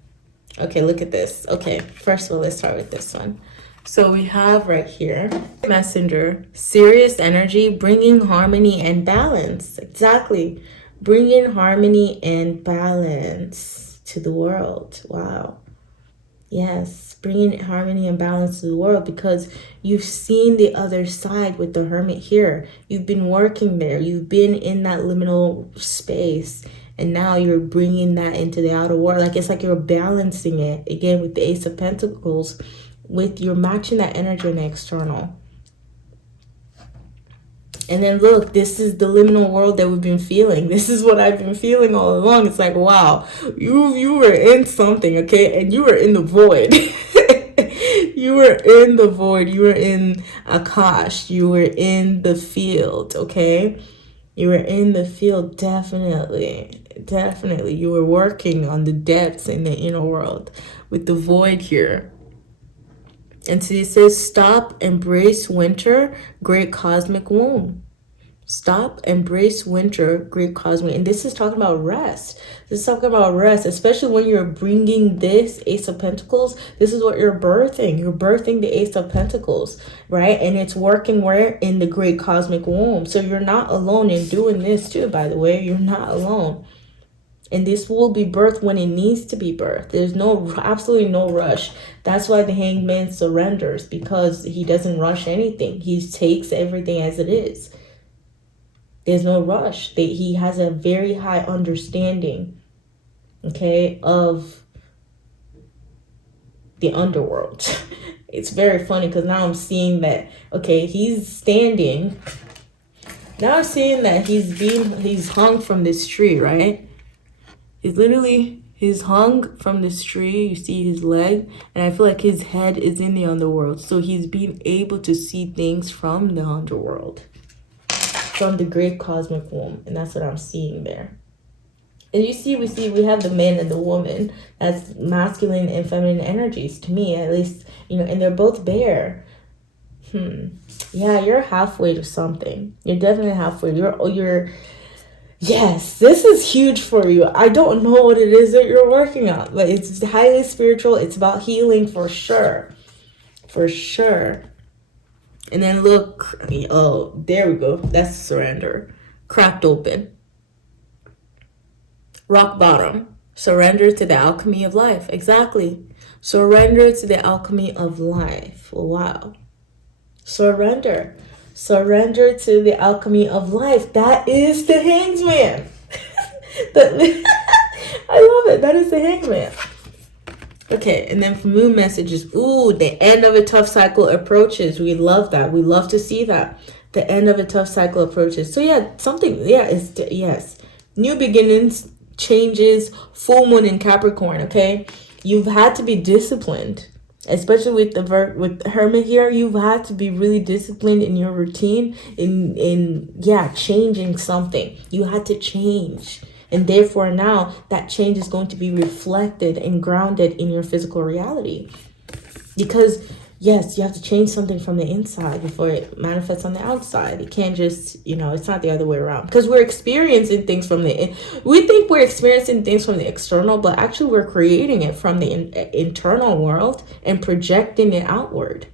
Okay, look at this. Okay, first of all, let's start with this one. So we have right here, Messenger, serious energy, bringing harmony and balance. Exactly. Bringing harmony and balance to the world. Wow. Yes, bringing harmony and balance to the world, because you've seen the other side with the Hermit here. You've been working there. You've been in that liminal space. And now you're bringing that into the outer world. Like it's like you're balancing it again with the Ace of Pentacles. You're matching that energy in the external. And then look, this is the liminal world that we've been feeling. This is what I've been feeling all along. It's like, wow, you were in something, okay? And you were in the void. You were in the void. You were in Akash. You were in the field, okay? You were in the field, definitely. definitely. You were working on the depths in the inner world with the void here. And so it says, stop, embrace winter, great cosmic womb. Stop, embrace winter, great cosmic. And this is talking about rest. This is talking about rest, especially when you're bringing this Ace of Pentacles. This is what you're birthing. You're birthing the Ace of Pentacles, right? And it's working where? In the great cosmic womb. So you're not alone in doing this too, by the way. You're not alone. And this will be birthed when it needs to be birthed. There's absolutely no rush. That's why the Hangman surrenders, because he doesn't rush anything. He takes everything as it is. There's no rush. He has a very high understanding, okay, of the underworld. It's very funny because now I'm seeing that, okay, he's standing. Now I'm seeing that he's hung from this tree, right? He's hung from this tree. You see his leg, and I feel like his head is in the underworld. So he's being able to see things from the underworld, from the great cosmic womb. And that's what I'm seeing there. And we have the man and the woman. That's masculine and feminine energies, to me at least, and they're both bare. Yeah, you're halfway to something. You're definitely halfway. Yes, this is huge for you. I don't know what it is that you're working on, but it's highly spiritual. It's about healing for sure. For sure. And then look, oh, there we go. That's surrender. Cracked open. Rock bottom. Surrender to the alchemy of life. Exactly. Surrender to the alchemy of life. Wow. Surrender. Surrender to the alchemy of life. That is the Hangman. I love it. That is the Hangman. Okay, and then for moon messages, ooh, the end of a tough cycle approaches. We love that. We love to see that. The end of a tough cycle approaches. So yeah, yes. New beginnings, changes, full moon in Capricorn, okay? You've had to be disciplined. Especially with Hermit here, you've had to be really disciplined in your routine, in changing something. You had to change. And therefore now that change is going to be reflected and grounded in your physical reality. Because yes, you have to change something from the inside before it manifests on the outside. It can't just, it's not the other way around. Because we're experiencing things we think we're experiencing things from the external, but actually we're creating it from the internal world and projecting it outward.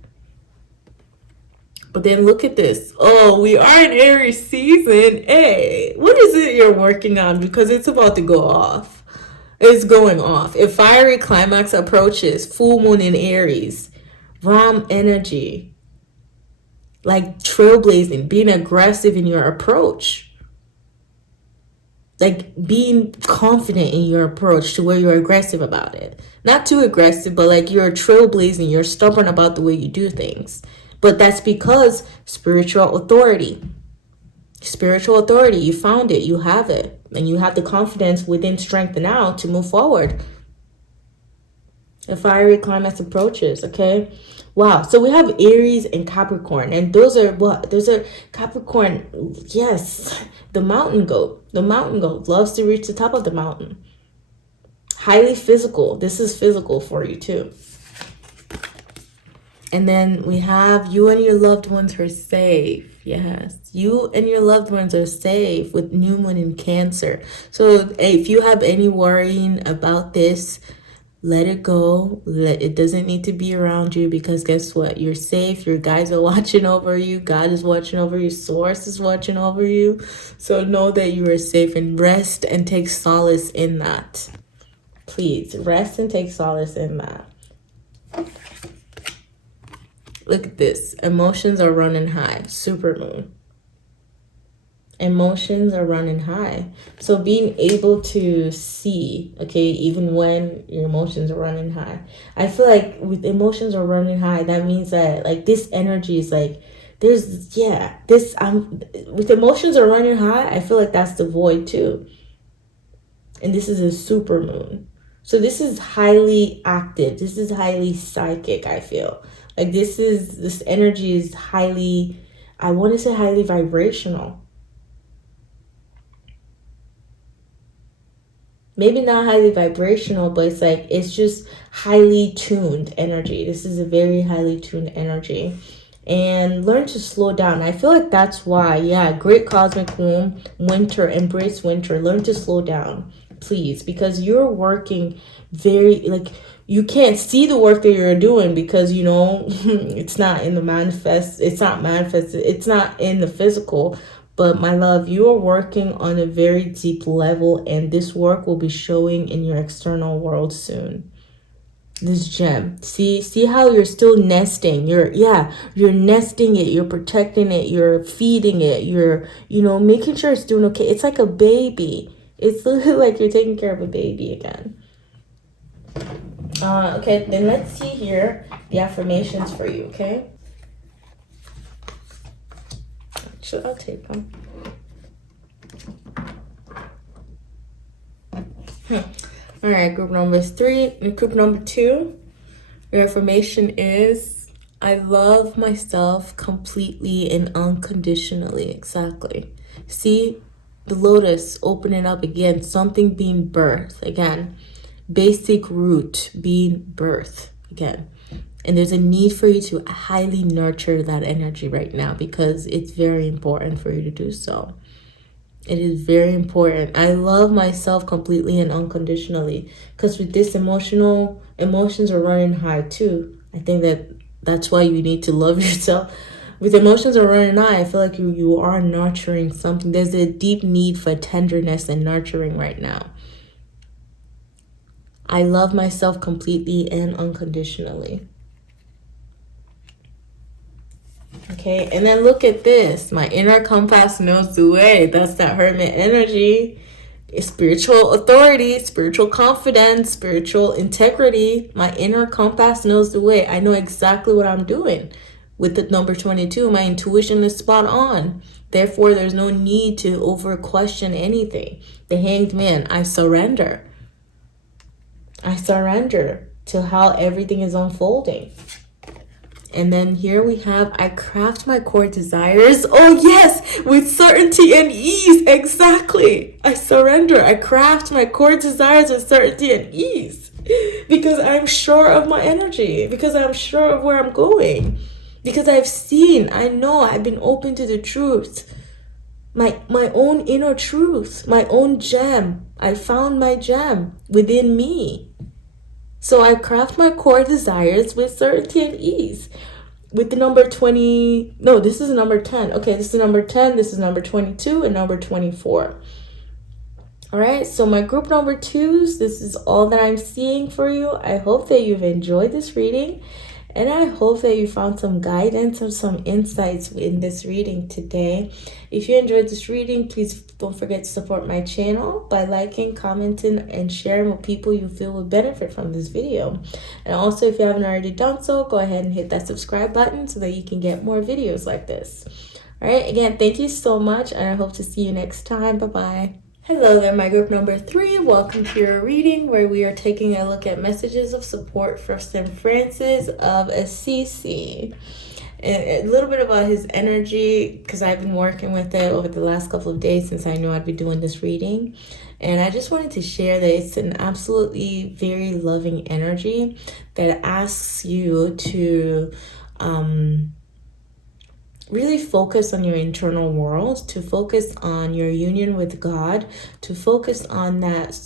But then look at this. Oh, we are in Aries season. Hey, what is it you're working on? Because it's about to go off. It's going off. If fiery climax approaches, full moon in Aries, Ram energy, like trailblazing, being aggressive in your approach. Like being confident in your approach to where you're aggressive about it. Not too aggressive, but like you're trailblazing, you're stubborn about the way you do things. But that's because spiritual authority, you found it, you have it. And you have the confidence within strength now to move forward. The fiery climax approaches, okay? Wow, so we have Aries and Capricorn. And those are what? Those are Capricorn, yes. The mountain goat. The mountain goat loves to reach the top of the mountain. Highly physical. This is physical for you too. And then we have you and your loved ones are safe. Yes, you and your loved ones are safe with new moon in Cancer. So if you have any worrying about this, let it go. It doesn't need to be around you, because guess what? You're safe. Your guys are watching over you. God is watching over you. Source is watching over you. So know that you are safe, and rest and take solace in that. Please rest and take solace in that. Look at this. Emotions are running high. Supermoon. Emotions are running high. So being able to see, okay, even when your emotions are running high. I feel like with emotions are running high, that means that like this energy is like, with emotions are running high, I feel like that's the void too. And this is a supermoon. So this is highly active. This is highly psychic, I feel. Like this energy is highly, I want to say highly vibrational. maybe not highly vibrational, but it's like, it's just highly tuned energy. This is a very highly tuned energy. And learn to slow down. I feel like that's why, yeah, great cosmic womb, winter, embrace winter. Learn to slow down, please, because you're working very, like, you can't see the work that you're doing because, you know, it's not in the manifest. It's not manifested. It's not in the physical. But my love, you are working on a very deep level, and this work will be showing in your external world soon. This gem, see how you're still nesting. You're nesting it, you're protecting it, you're feeding it, you're, you know, making sure it's doing okay. It's like a baby. It's literally like you're taking care of a baby again. Okay, then let's see here the affirmations for you. Okay, actually, I'll take them. All right, group number 3 and group number 2. Your affirmation is, I love myself completely and unconditionally. Exactly. See, the lotus opening up again, something being birthed again, basic root being birthed again. And there's a need for you to highly nurture that energy right now because it's very important for you to do so. It is very important. I love myself completely and unconditionally because with this emotions are running high too. I think that's why you need to love yourself. With emotions are running high, I feel like you are nurturing something. There's a deep need for tenderness and nurturing right now. I love myself completely and unconditionally. Okay, and then look at this. My inner compass knows the way. That's that hermit energy. Spiritual authority, spiritual confidence, spiritual integrity. My inner compass knows the way. I know exactly what I'm doing. With the number 22, my intuition is spot on. Therefore, there's no need to over question anything. The Hanged Man, I surrender. I surrender to how everything is unfolding. And then here we have, I craft my core desires. Oh yes, with certainty and ease. Exactly. I surrender. I craft my core desires with certainty and ease. Because I'm sure of my energy. Because I'm sure of where I'm going. Because I know, I've been open to the truth. My own inner truth. My own gem. I found my gem within me. So I craft my core desires with certainty and ease. With the number 20, no, this is number 10. Okay, this is number 10, this is number 22, and number 24. All right, so my group number 2s, this is all that I'm seeing for you. I hope that you've enjoyed this reading. And I hope that you found some guidance or some insights in this reading today. If you enjoyed this reading, please don't forget to support my channel by liking, commenting, and sharing with people you feel will benefit from this video. And also, if you haven't already done so, go ahead and hit that subscribe button so that you can get more videos like this. All right, again, thank you so much, and I hope to see you next time. Bye-bye. Hello there, my group number 3. Welcome to your reading where we are taking a look at messages of support for St. Francis of Assisi. And a little bit about his energy because I've been working with it over the last couple of days since I knew I'd be doing this reading. And I just wanted to share that it's an absolutely very loving energy that asks you to really focus on your internal world, to focus on your union with God, to focus on that,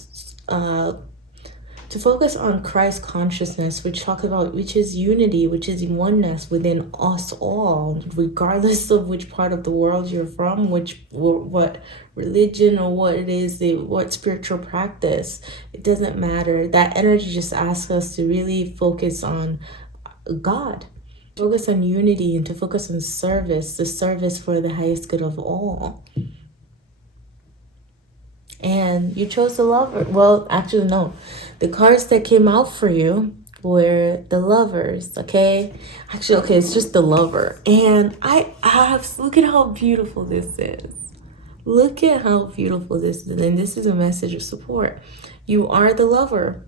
to focus on Christ consciousness, which is unity, which is oneness within us all, regardless of which part of the world you're from, what religion or what it is, what spiritual practice. It doesn't matter. That energy just asks us to really focus on God. Focus on unity and to focus on service, the service for the highest good of all. And you chose the Lover. Well, actually, no. The cards that came out for you were the Lovers, okay? Actually, okay, it's just the Lover. And look at how beautiful this is. Look at how beautiful this is. And this is a message of support. You are the Lover.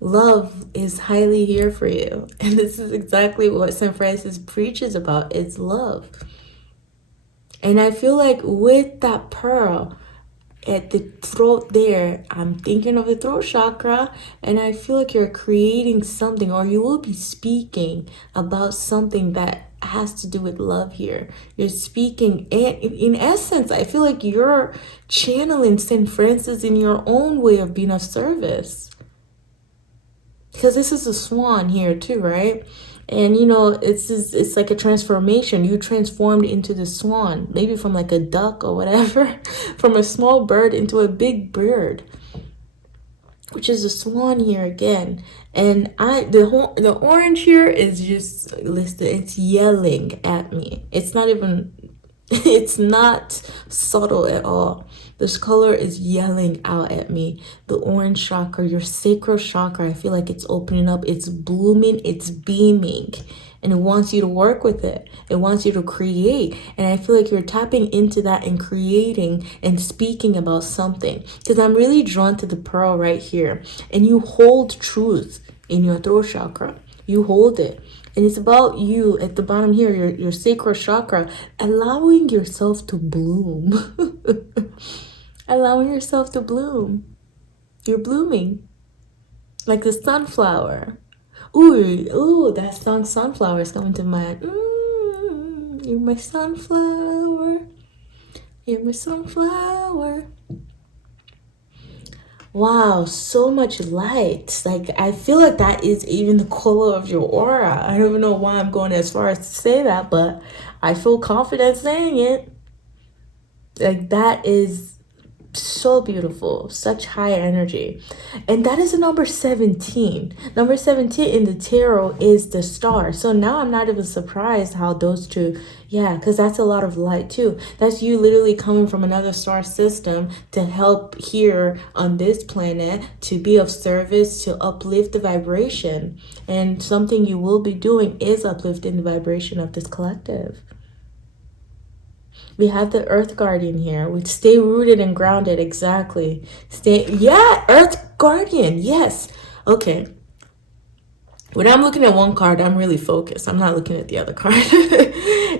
Love is highly here for you. And this is exactly what St. Francis preaches about. It's love. And I feel like with that pearl, at the throat there, I'm thinking of the throat chakra, and I feel like you're creating something, or you will be speaking about something that has to do with love here. You're speaking, and in essence, I feel like you're channeling St. Francis in your own way of being of service. Because this is a swan here too, right? And you know, it's like a transformation. You transformed into the swan, maybe from like a duck or whatever, from a small bird into a big bird, which is a swan here again. And the orange here is just, listen, it's yelling at me. It's not even it's not subtle at all. This color is yelling out at me. The orange chakra, your sacral chakra, I feel like it's opening up, it's blooming, it's beaming, and it wants you to work with it. It wants you to create. And I feel like you're tapping into that and creating and speaking about something. Because I'm really drawn to the pearl right here. And you hold truth in your throat chakra. You hold it. And it's about you at the bottom here, your sacral chakra, allowing yourself to bloom. Allowing yourself to bloom. You're blooming. Like the sunflower. Ooh, that song Sunflower is coming to mind. You're my sunflower. You're my sunflower. Wow, so much light. Like, I feel like that is even the color of your aura. I don't even know why I'm going as far as to say that, but I feel confident saying it. Like, that is so beautiful, such high energy. And that is a number 17. Number 17 in the tarot is the star. So now I'm not even surprised how those two, yeah, because that's a lot of light too. That's you literally coming from another star system to help here on this planet, to be of service, to uplift the vibration. And something you will be doing is uplifting the vibration of this collective. We have the Earth Guardian here, which stay rooted and grounded. Exactly. Yeah, Earth Guardian. Yes. Okay. When I'm looking at one card, I'm really focused. I'm not looking at the other card.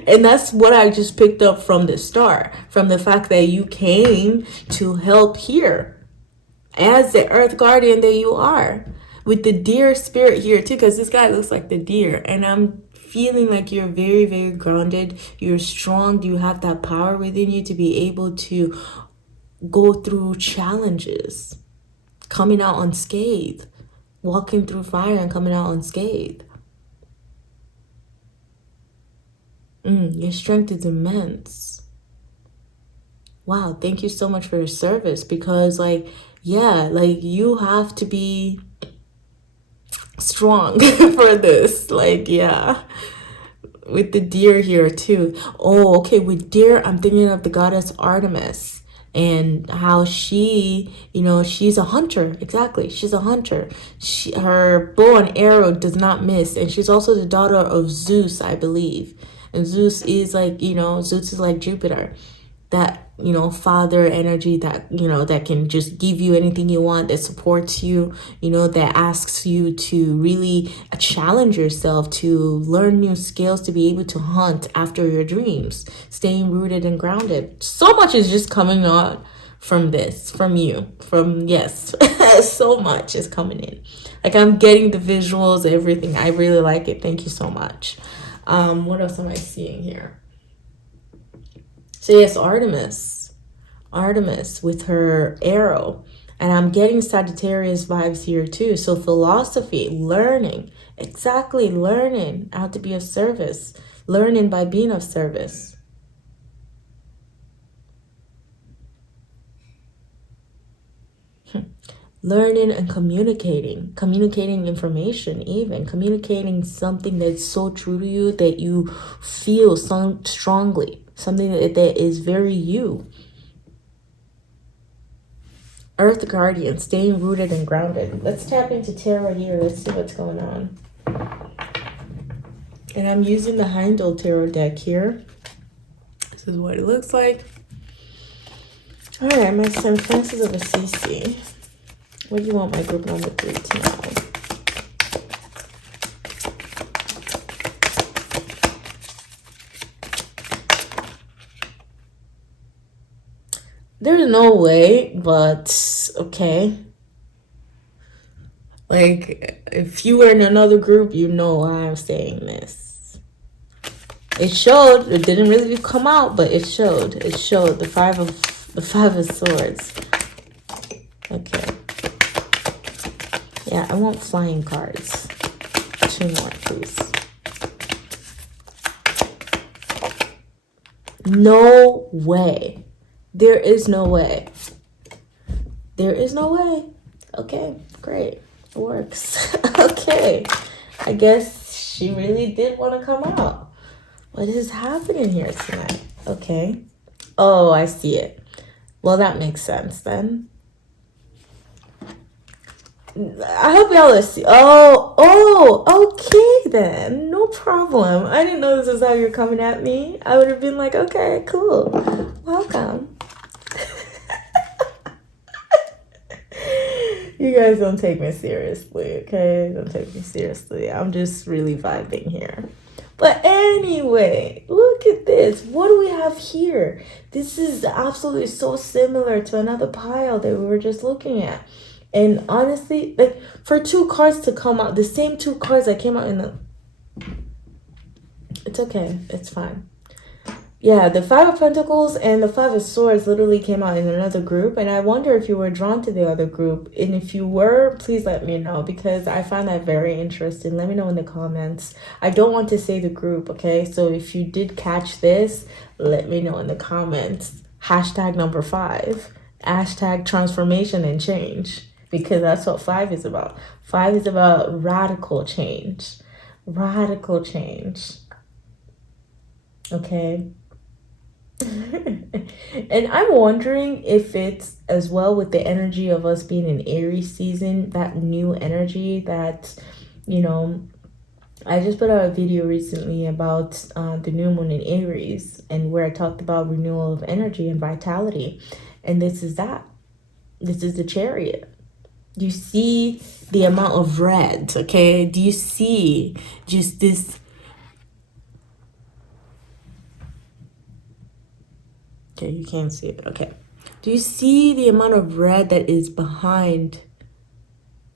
And that's what I just picked up from the star, from the fact that you came to help here as the Earth Guardian that you are. With the deer spirit here too, because this guy looks like the deer. And I'm feeling like you're very, very grounded. You're strong. You have that power within you to be able to go through challenges, coming out unscathed, walking through fire and coming out unscathed. Your strength is immense. Wow, thank you so much for your service, because like, yeah, like you have to be strong for this. Like, yeah, with the deer here too. Oh, okay, with deer, I'm thinking of the goddess Artemis and how she, you know, she's a hunter. Exactly, she's a hunter. Her bow and arrow does not miss, and she's also the daughter of Zeus, I believe. And Zeus is like, you know, Zeus is like Jupiter, that, you know, father energy that, you know, that can just give you anything you want, that supports you, you know, that asks you to really challenge yourself, to learn new skills, to be able to hunt after your dreams, staying rooted and grounded. So much is just coming on from this, from you, from, yes, so much is coming in. Like, I'm getting the visuals, everything. I really like it. Thank you so much. What else am I seeing here? So yes, Artemis with her arrow. And I'm getting Sagittarius vibes here too. So philosophy, learning, exactly, learning how to be of service, learning by being of service. Learning and communicating information, even communicating something that's so true to you that you feel so strongly, something that is very you. Earth Guardian, staying rooted and grounded. Let's tap into tarot here. Let's see what's going on. And I'm using the Heimdall tarot deck here. This is what it looks like. All right, my St. Francis of Assisi. What do you want my group number 3 to know? There's no way, but okay. Like, if you were in another group, you know why I'm saying this. It showed. It didn't really come out, but it showed. It showed the five of swords. Okay. Yeah, I want flying cards. 2 more, please. No way. There is no way. There is no way. Okay, great. It works. Okay. I guess she really did want to come out. What is happening here tonight? Okay. Oh, I see it. Well, that makes sense then. I hope y'all are see. Oh, okay then. No problem. I didn't know this is how you're coming at me. I would have been like, okay, cool. Welcome. You guys don't take me seriously, okay? Don't take me seriously. I'm just really vibing here. But anyway, look at this. What do we have here? This is absolutely so similar to another pile that we were just looking at. And honestly, like, for 2 cards to come out, the same 2 cards that came out in the... It's okay. It's fine. Yeah, the 5 of Pentacles and the 5 of Swords literally came out in another group. And I wonder if you were drawn to the other group. And if you were, please let me know, because I found that very interesting. Let me know in the comments. I don't want to say the group, okay? So if you did catch this, let me know in the comments. Hashtag number 5. Hashtag transformation and change. Because that's what 5 is about. 5 is about radical change. Radical change. Okay? And I'm wondering if it's as well with the energy of us being in Aries season, that new energy that, you know, I just put out a video recently about the new moon in Aries, and where I talked about renewal of energy and vitality. And this is that. This is the Chariot. Do you see the amount of red, okay? Do you see just this? Okay, you can't see it. Okay. Do you see the amount of red that is behind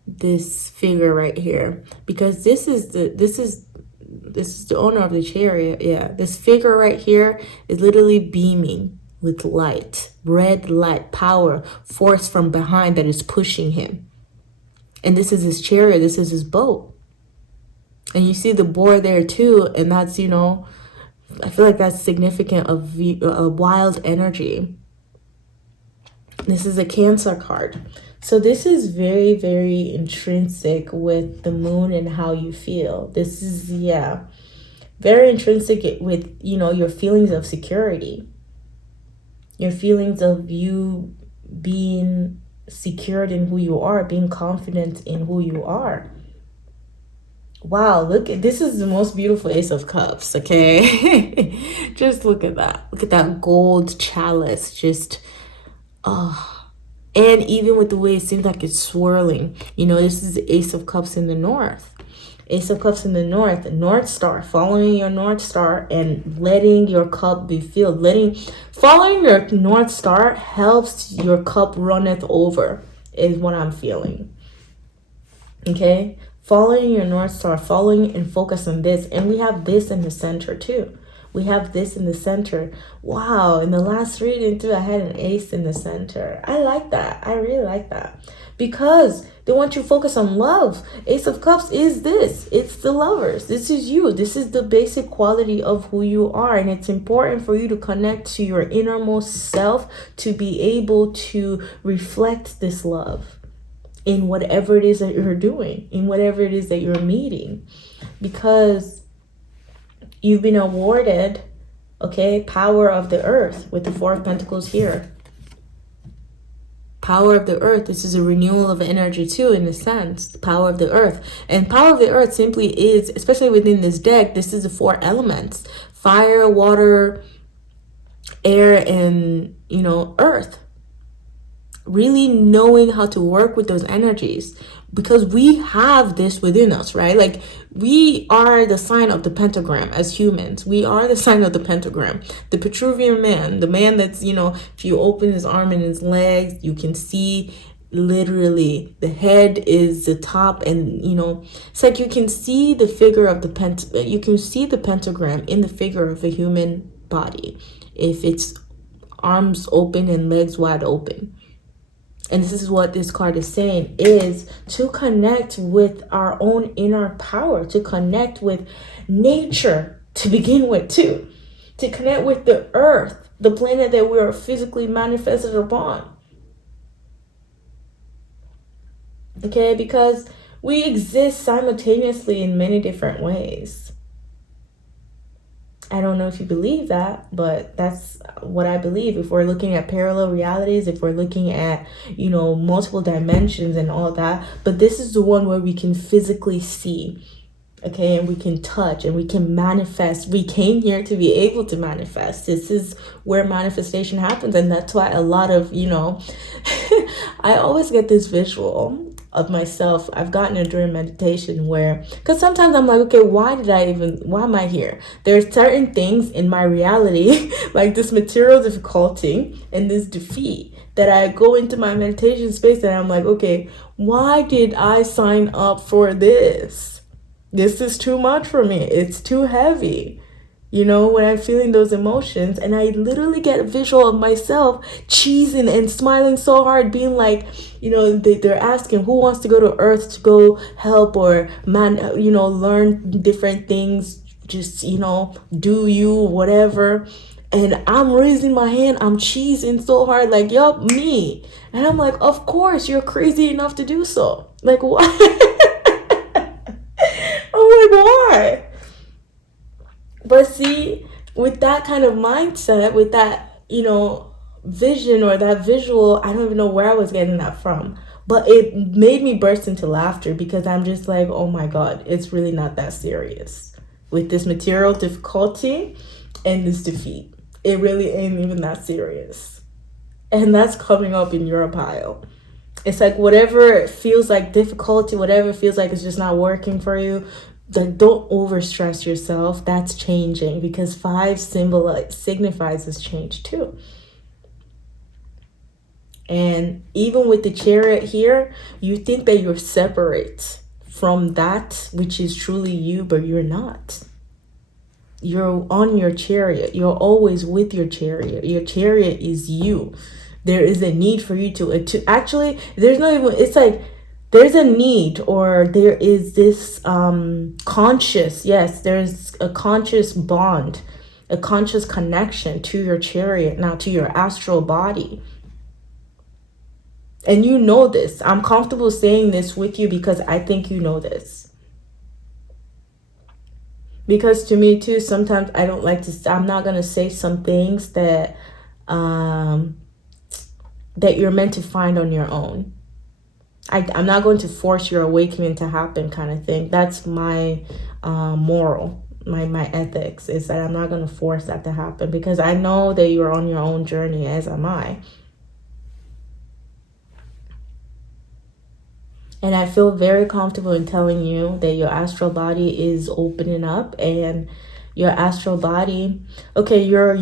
this figure right here? Because this is the owner of the Chariot. Yeah, this figure right here is literally beaming with light, red light, power, force from behind that is pushing him. And this is his chariot. This is his boat. And you see the boar there too, and that's, you know, I feel like that's significant of wild energy. This is a Cancer card. So this is very, very intrinsic with the moon and how you feel. This is, yeah, very intrinsic with, you know, your feelings of security. Your feelings of you being secured in who you are, being confident in who you are. Wow, look at this. Is the most beautiful Ace of Cups, okay? Just look at that. Look at that gold chalice. Just, oh. And even with the way it seems like it's swirling. You know, this is the Ace of Cups in the North. Ace of Cups in the North. North Star. Following your North Star and letting your cup be filled. Following your North Star helps your cup runneth over, is what I'm feeling. Okay? Following your North Star, following and focus on this. And we have this in the center too. We have this in the center. Wow, in the last reading too, I had an ace in the center. I like that. I really like that. Because they want you to focus on love. Ace of Cups is this. It's the lovers. This is you. This is the basic quality of who you are. And it's important for you to connect to your innermost self to be able to reflect this love in whatever it is that you're doing, in whatever it is that you're meeting, because you've been awarded, okay, power of the earth with the 4 of Pentacles here. Power of the earth. This is a renewal of energy too, in a sense. The power of the earth. And power of the earth simply is, especially within this deck, this is the 4 elements: fire, water, air, and, you know, earth. Really knowing how to work with those energies, because we have this within us, right? Like, we are the sign of the pentagram as humans. We are the sign of the pentagram. The Petruvian man, the man that's, if you open his arm and his legs, you can see literally the head is the top, and it's like you can see the figure of you can see the pentagram in the figure of a human body if it's arms open and legs wide open. And this is what this card is saying, is to connect with our own inner power, to connect with nature to begin with too, to connect with the earth, the planet that we are physically manifested upon. Okay, because we exist simultaneously in many different ways. I don't know if you believe that, but that's what I believe. If we're looking at parallel realities, if we're looking at, multiple dimensions and all that, but this is the one where we can physically see, okay, and we can touch and we can manifest. We came here to be able to manifest. This is where manifestation happens. And that's why a lot of, I always get this visual of myself. I've gotten it during meditation because sometimes I'm like, okay, why am I here? There's certain things in my reality, like this material difficulty and this defeat, that I go into my meditation space and I'm like, okay, why did I sign up for this? This is too much for me. It's too heavy. When I'm feeling those emotions, and I literally get a visual of myself cheesing and smiling so hard, being like, they're asking who wants to go to Earth to go help or learn different things, just, do you, whatever. And I'm raising my hand, I'm cheesing so hard, like, yup, me. And I'm like, of course, you're crazy enough to do so. Like, why? I'm like, why? But see, with that kind of mindset, with that, vision or that visual, I don't even know where I was getting that from, but it made me burst into laughter, because I'm just like, oh my God, it's really not that serious. With this material difficulty and this defeat, it really ain't even that serious. And that's coming up in your pile. It's like whatever feels like difficulty, whatever feels like it's just not working for you, like, don't overstress yourself. That's changing, because 5 signifies this change too. And even with the Chariot here, you think that you're separate from that which is truly you, but you're not. You're on your Chariot. You're always with your Chariot. Your Chariot is you. There is a need for you to actually, there's not even, it's like, there's a need, or there is this there's a conscious bond, a conscious connection to your Chariot, now to your astral body. And you know this. I'm comfortable saying this with you because I think you know this. Because to me too, sometimes I don't like to, I'm not going to say some things that that you're meant to find on your own. I'm not going to force your awakening to happen, kind of thing. That's my moral, my ethics, is that I'm not going to force that to happen, because I know that you're on your own journey, as am I. And I feel very comfortable in telling you that your astral body is opening up, and your astral body, okay, your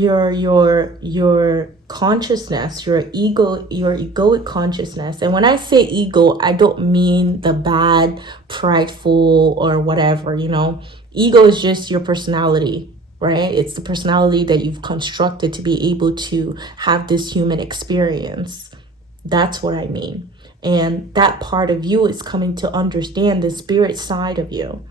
consciousness, your egoic consciousness. And when I say ego, I don't mean the bad, prideful, or whatever, Ego is just your personality, right? It's the personality that you've constructed to be able to have this human experience. That's what I mean. And that part of you is coming to understand the spirit side of you,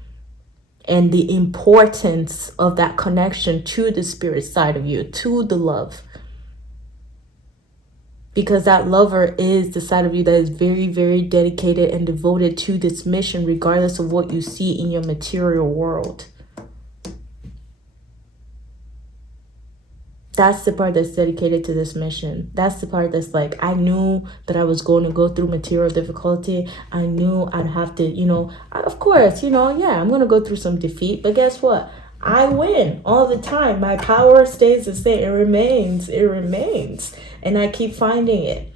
and the importance of that connection to the spirit side of you, to the love. Because that lover is the side of you that is very, very dedicated and devoted to this mission, regardless of what you see in your material world. That's the part that's dedicated to this mission. That's the part that's like, I knew that I was going to go through material difficulty. I knew I'd have to, of course, I'm going to go through some defeat. But guess what? I win all the time. My power stays the same. It remains. And I keep finding it.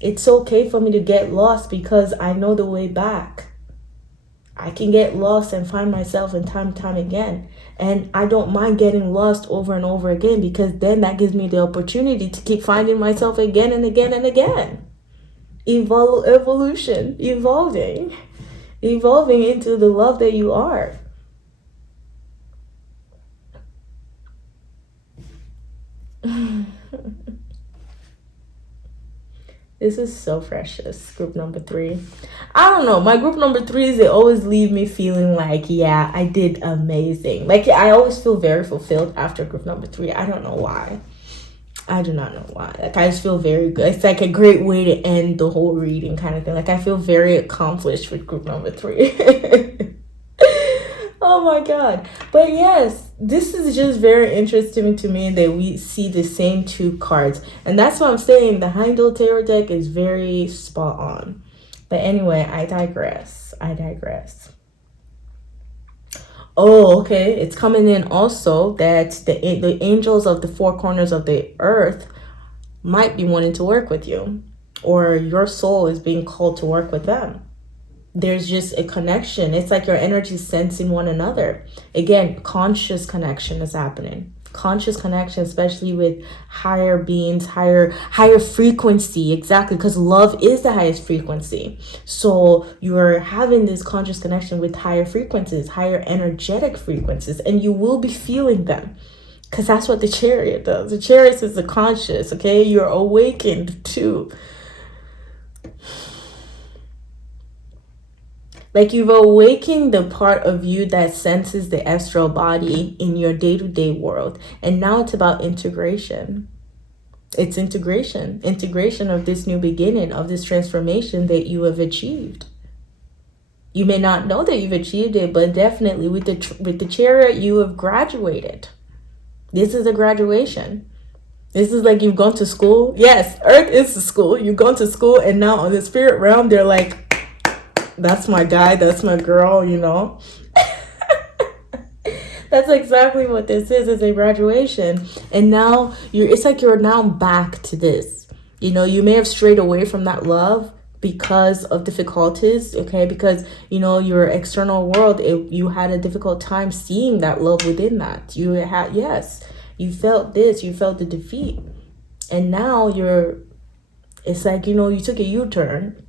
It's okay for me to get lost because I know the way back. I can get lost and find myself in time and time again. And I don't mind getting lost over and over again, because then that gives me the opportunity to keep finding myself again and again and again. Evolution, evolving into the love that you are. This is so precious. Group number 3. I don't know. My group number 3s, they always leave me feeling like, yeah, I did amazing. Like, I always feel very fulfilled after group number 3. I don't know why. I do not know why. Like, I just feel very good. It's like a great way to end the whole reading kind of thing. Like, I feel very accomplished with group number 3. Oh my God. But yes, this is just very interesting to me that we see the same 2 cards. And that's what I'm saying. The Heimdall Tarot deck is very spot on. But anyway, I digress. Oh, okay. It's coming in also that the angels of the 4 corners of the earth might be wanting to work with you, or your soul is being called to work with them. There's just a connection. It's like your energy sensing one another. Again, conscious connection is happening. Conscious connection, especially with higher beings, higher frequency. Exactly, because love is the highest frequency. So you're having this conscious connection with higher frequencies, higher energetic frequencies, and you will be feeling them, because that's what the Chariot does. The Chariot is the conscious. Okay, you're awakened too. Like, you've awakened the part of you that senses the astral body in your day-to-day world. And now it's about integration. It's integration of this new beginning, of this transformation that you have achieved. You may not know that you've achieved it, but definitely with the Chariot, you have graduated. This is a graduation. This is like you've gone to school. Yes, Earth is the school. You've gone to school, and now on the spirit realm, they're like, that's my guy, that's my girl, you know. That's exactly what this is a graduation. And now it's like you're now back to this. You know, you may have strayed away from that love because of difficulties, okay? Because, you know, your external world, you had a difficult time seeing that love within that. You had, yes, you felt this, you felt the defeat. And now it's like, you know, you took a U-turn.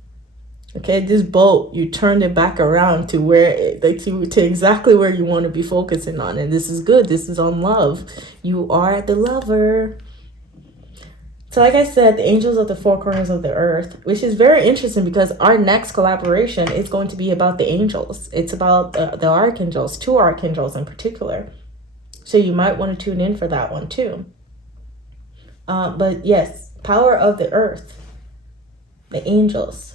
Okay, this boat, you turned it back around to where, to exactly where you want to be focusing on. And this is good. This is on love. You are the lover. So like I said, the angels of the 4 corners of the earth, which is very interesting because our next collaboration is going to be about the angels. It's about the archangels, 2 archangels in particular. So you might want to tune in for that one too. But yes, power of the earth, the angels.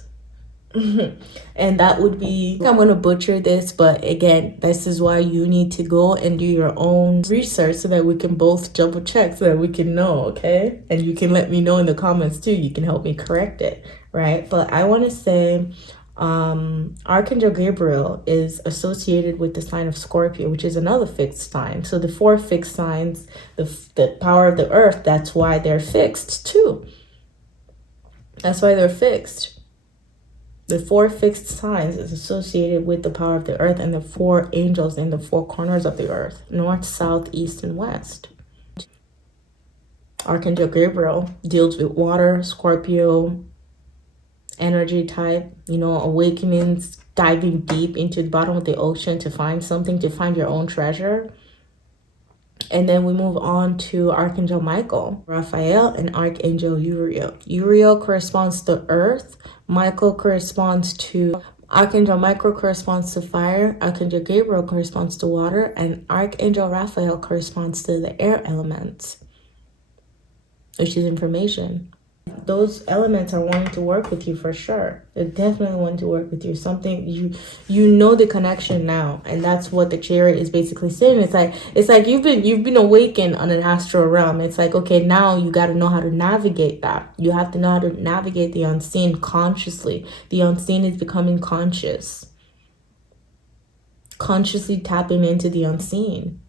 And that would be, I'm going to butcher this, but again, this is why you need to go and do your own research so that we can both double check, so that we can know, okay? And you can let me know in the comments too. You can help me correct it, right? But I want to say Archangel Gabriel is associated with the sign of Scorpio, which is another fixed sign. So the 4 fixed signs, the power of the earth, that's why they're fixed too. That's why they're fixed. The 4 fixed signs is associated with the power of the earth and the 4 angels in the 4 corners of the earth, north, south, east, and west. Archangel Gabriel deals with water, Scorpio, energy type, you know, awakenings, diving deep into the bottom of the ocean to find something, to find your own treasure. And then we move on to Archangel Michael, Raphael, and Archangel Uriel. Uriel corresponds to earth. Michael corresponds to, Archangel Michael corresponds to fire. Archangel Gabriel corresponds to water. And Archangel Raphael corresponds to the air elements, which is information. Those elements are wanting to work with you for sure. They're definitely wanting to work with you. Something you know the connection now, and that's what the Chariot is basically saying. It's like you've been awakened on an astral realm. It's like, okay, now you got to know how to navigate that. You have to know how to navigate the unseen consciously. The unseen is becoming conscious. Consciously tapping into the unseen.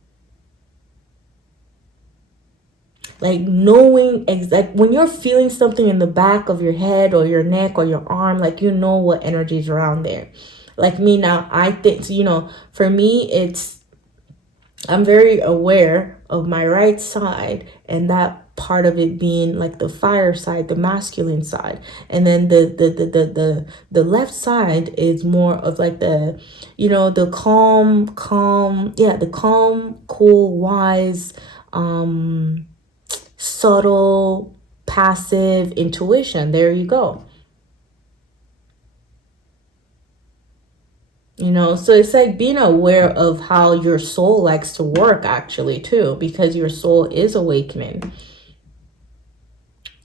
Like knowing exact when you're feeling something in the back of your head or your neck or your arm, like you know what energy is around there. Like me now, I think, you know, for me, I'm very aware of my right side, and that part of it being like the fire side, the masculine side, and then the left side is more of like the, you know, the calm, cool, wise, subtle, passive intuition. There you go. You know, so it's like being aware of how your soul likes to work actually too, because your soul is awakening.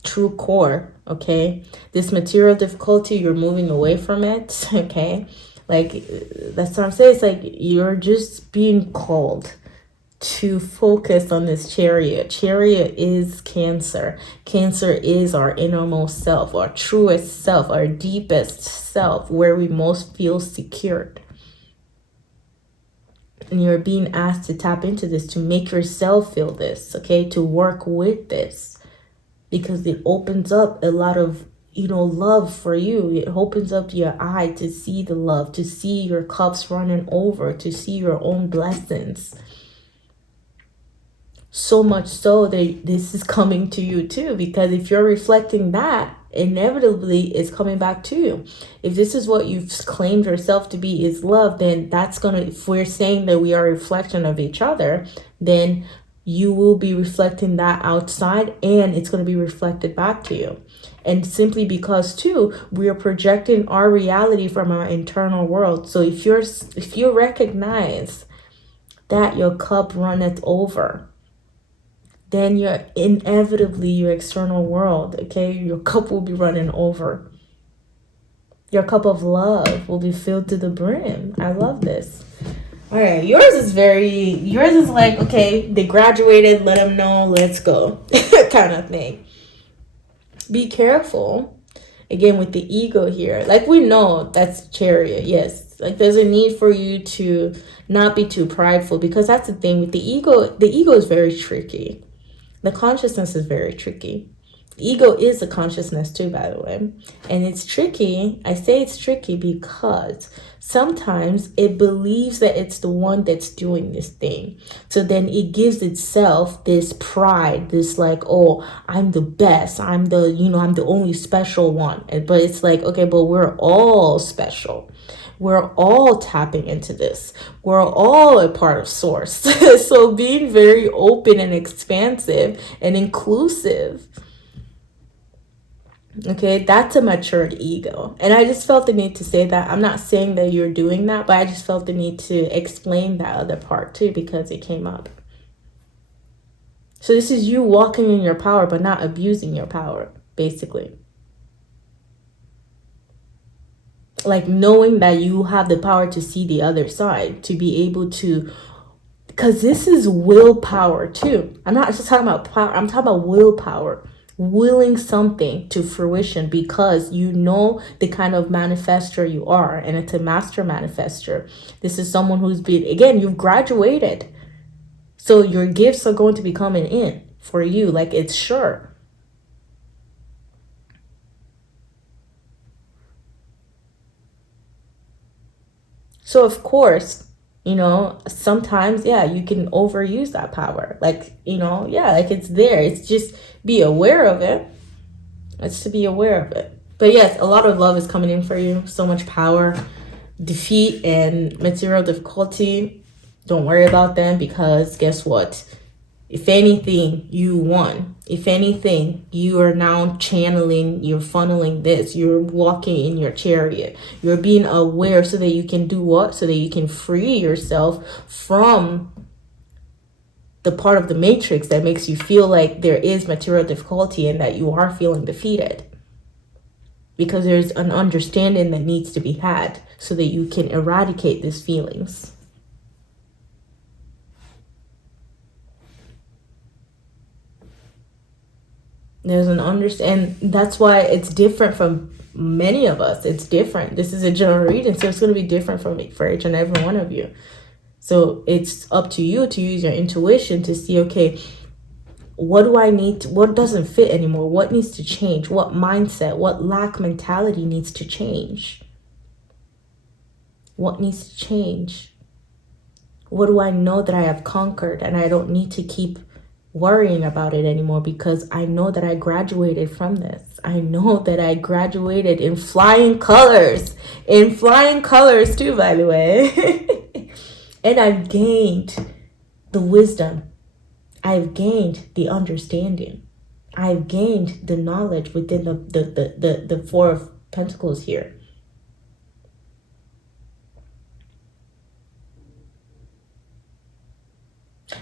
True core, okay? This material difficulty, you're moving away from it, okay? Like, that's what I'm saying. It's like you're just being called to focus on this chariot. Chariot is Cancer. Cancer is our innermost self, our truest self, our deepest self, where we most feel secured. And you're being asked to tap into this, to make yourself feel this, okay? To work with this, because it opens up a lot of, you know, love for you. It opens up your eye to see the love, to see your cups running over, to see your own blessings. So much so that this is coming to you too, because if you're reflecting that, inevitably it's coming back to you. If this is what you've claimed yourself to be is love, then that's gonna, if we're saying that we are a reflection of each other, then you will be reflecting that outside, and it's going to be reflected back to you. And simply because too, we are projecting our reality from our internal world. So if you recognize that your cup runneth over, then you're inevitably your external world, okay, your cup will be running over. Your cup of love will be filled to the brim. I love this. All right, yours is like, okay, they graduated, let them know, let's go kind of thing. Be careful, again, with the ego here. Like, we know that's chariot, yes. Like, there's a need for you to not be too prideful, because that's the thing with the ego. The ego is very tricky. The consciousness is very tricky. Ego is a consciousness too, by the way. And it's tricky. I say it's tricky because sometimes it believes that it's the one that's doing this thing. So then it gives itself this pride, this like, oh, I'm the best. I'm the only special one. But it's like, okay, but we're all special. We're all tapping into this. We're all a part of source. So being very open and expansive and inclusive, okay, that's a matured ego. And I just felt the need to say that. I'm not saying that you're doing that, but I just felt the need to explain that other part too, because it came up. So this is you walking in your power, but not abusing your power, basically. Like knowing that you have the power to see the other side, to be able to, because this is willpower too. I'm not just talking about power, I'm talking about willpower. Willing something to fruition because you know the kind of manifester you are, and it's a master manifester. This is someone who's been, again, you've graduated, so your gifts are going to be coming in for you, like it's sure. So of course, you know, sometimes, yeah, you can overuse that power. Like, you know, yeah, like it's there. It's just be aware of it. It's to be aware of it. But yes, a lot of love is coming in for you. So much power. Defeat and material difficulty, don't worry about them, because guess what? If anything, you won. If anything, you are now channeling, you're funneling this, you're walking in your chariot. You're being aware so that you can do what? So that you can free yourself from the part of the matrix that makes you feel like there is material difficulty and that you are feeling defeated. Because there's an understanding that needs to be had so that you can eradicate these feelings. There's an understand, and that's why it's different from many of us. It's different. This is a general reading, so it's going to be different for each and every one of you. So it's up to you to use your intuition to see, okay, What do I need to, what doesn't fit anymore? What needs to change? What mindset, what lack mentality needs to change? What needs to change? What do I know that I have conquered and I don't need to keep worrying about it anymore, because I know that I graduated from this. I know that I graduated in flying colors. In flying colors too, by the way. And I've gained the wisdom. I've gained the understanding. I've gained the knowledge within the Four of Pentacles here.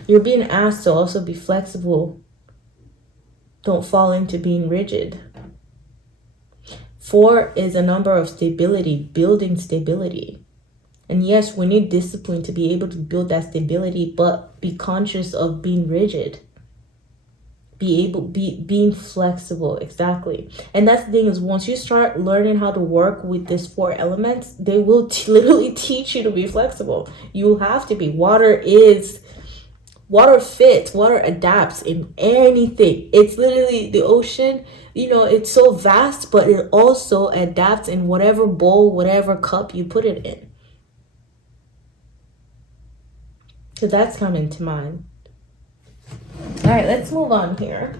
You're being asked to also be flexible. Don't fall into being rigid. 4 is a number of stability, building stability. And yes, we need discipline to be able to build that stability, but be conscious of being rigid. Being flexible, exactly. And that's the thing, is once you start learning how to work with these 4 elements, they will literally teach you to be flexible. You have to be. Water fits, water adapts in anything. It's literally the ocean, it's so vast, but it also adapts in whatever bowl, whatever cup you put it in. So that's coming to mind. All right, let's move on here.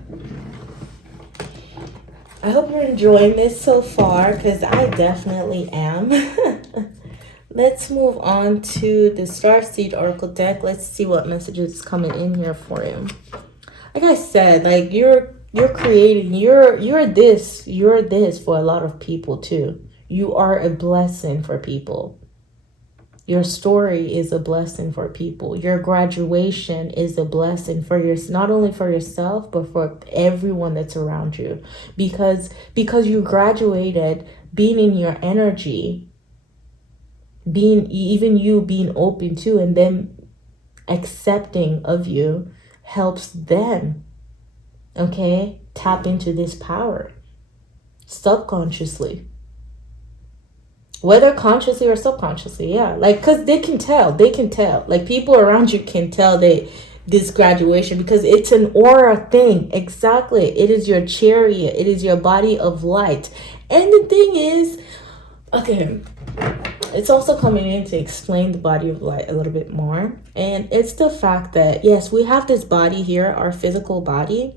I hope you're enjoying this so far, because I definitely am. Let's move on to the Starseed Oracle deck. Let's see what messages is coming in here for you. Like I said, like you're creating, you're this for a lot of people too. You are a blessing for people. Your story is a blessing for people. Your graduation is a blessing for not only for yourself, but for everyone that's around you. Because you graduated, being in your energy, being open to, and then accepting of you helps them, okay, tap into this power subconsciously. Whether consciously or subconsciously, yeah. Like, because they can tell. Like, people around you can tell this graduation, because it's an aura thing. Exactly. It is your chariot. It is your body of light. And the thing is, okay, it's also coming in to explain the body of light a little bit more. And it's the fact that, yes, we have this body here, our physical body,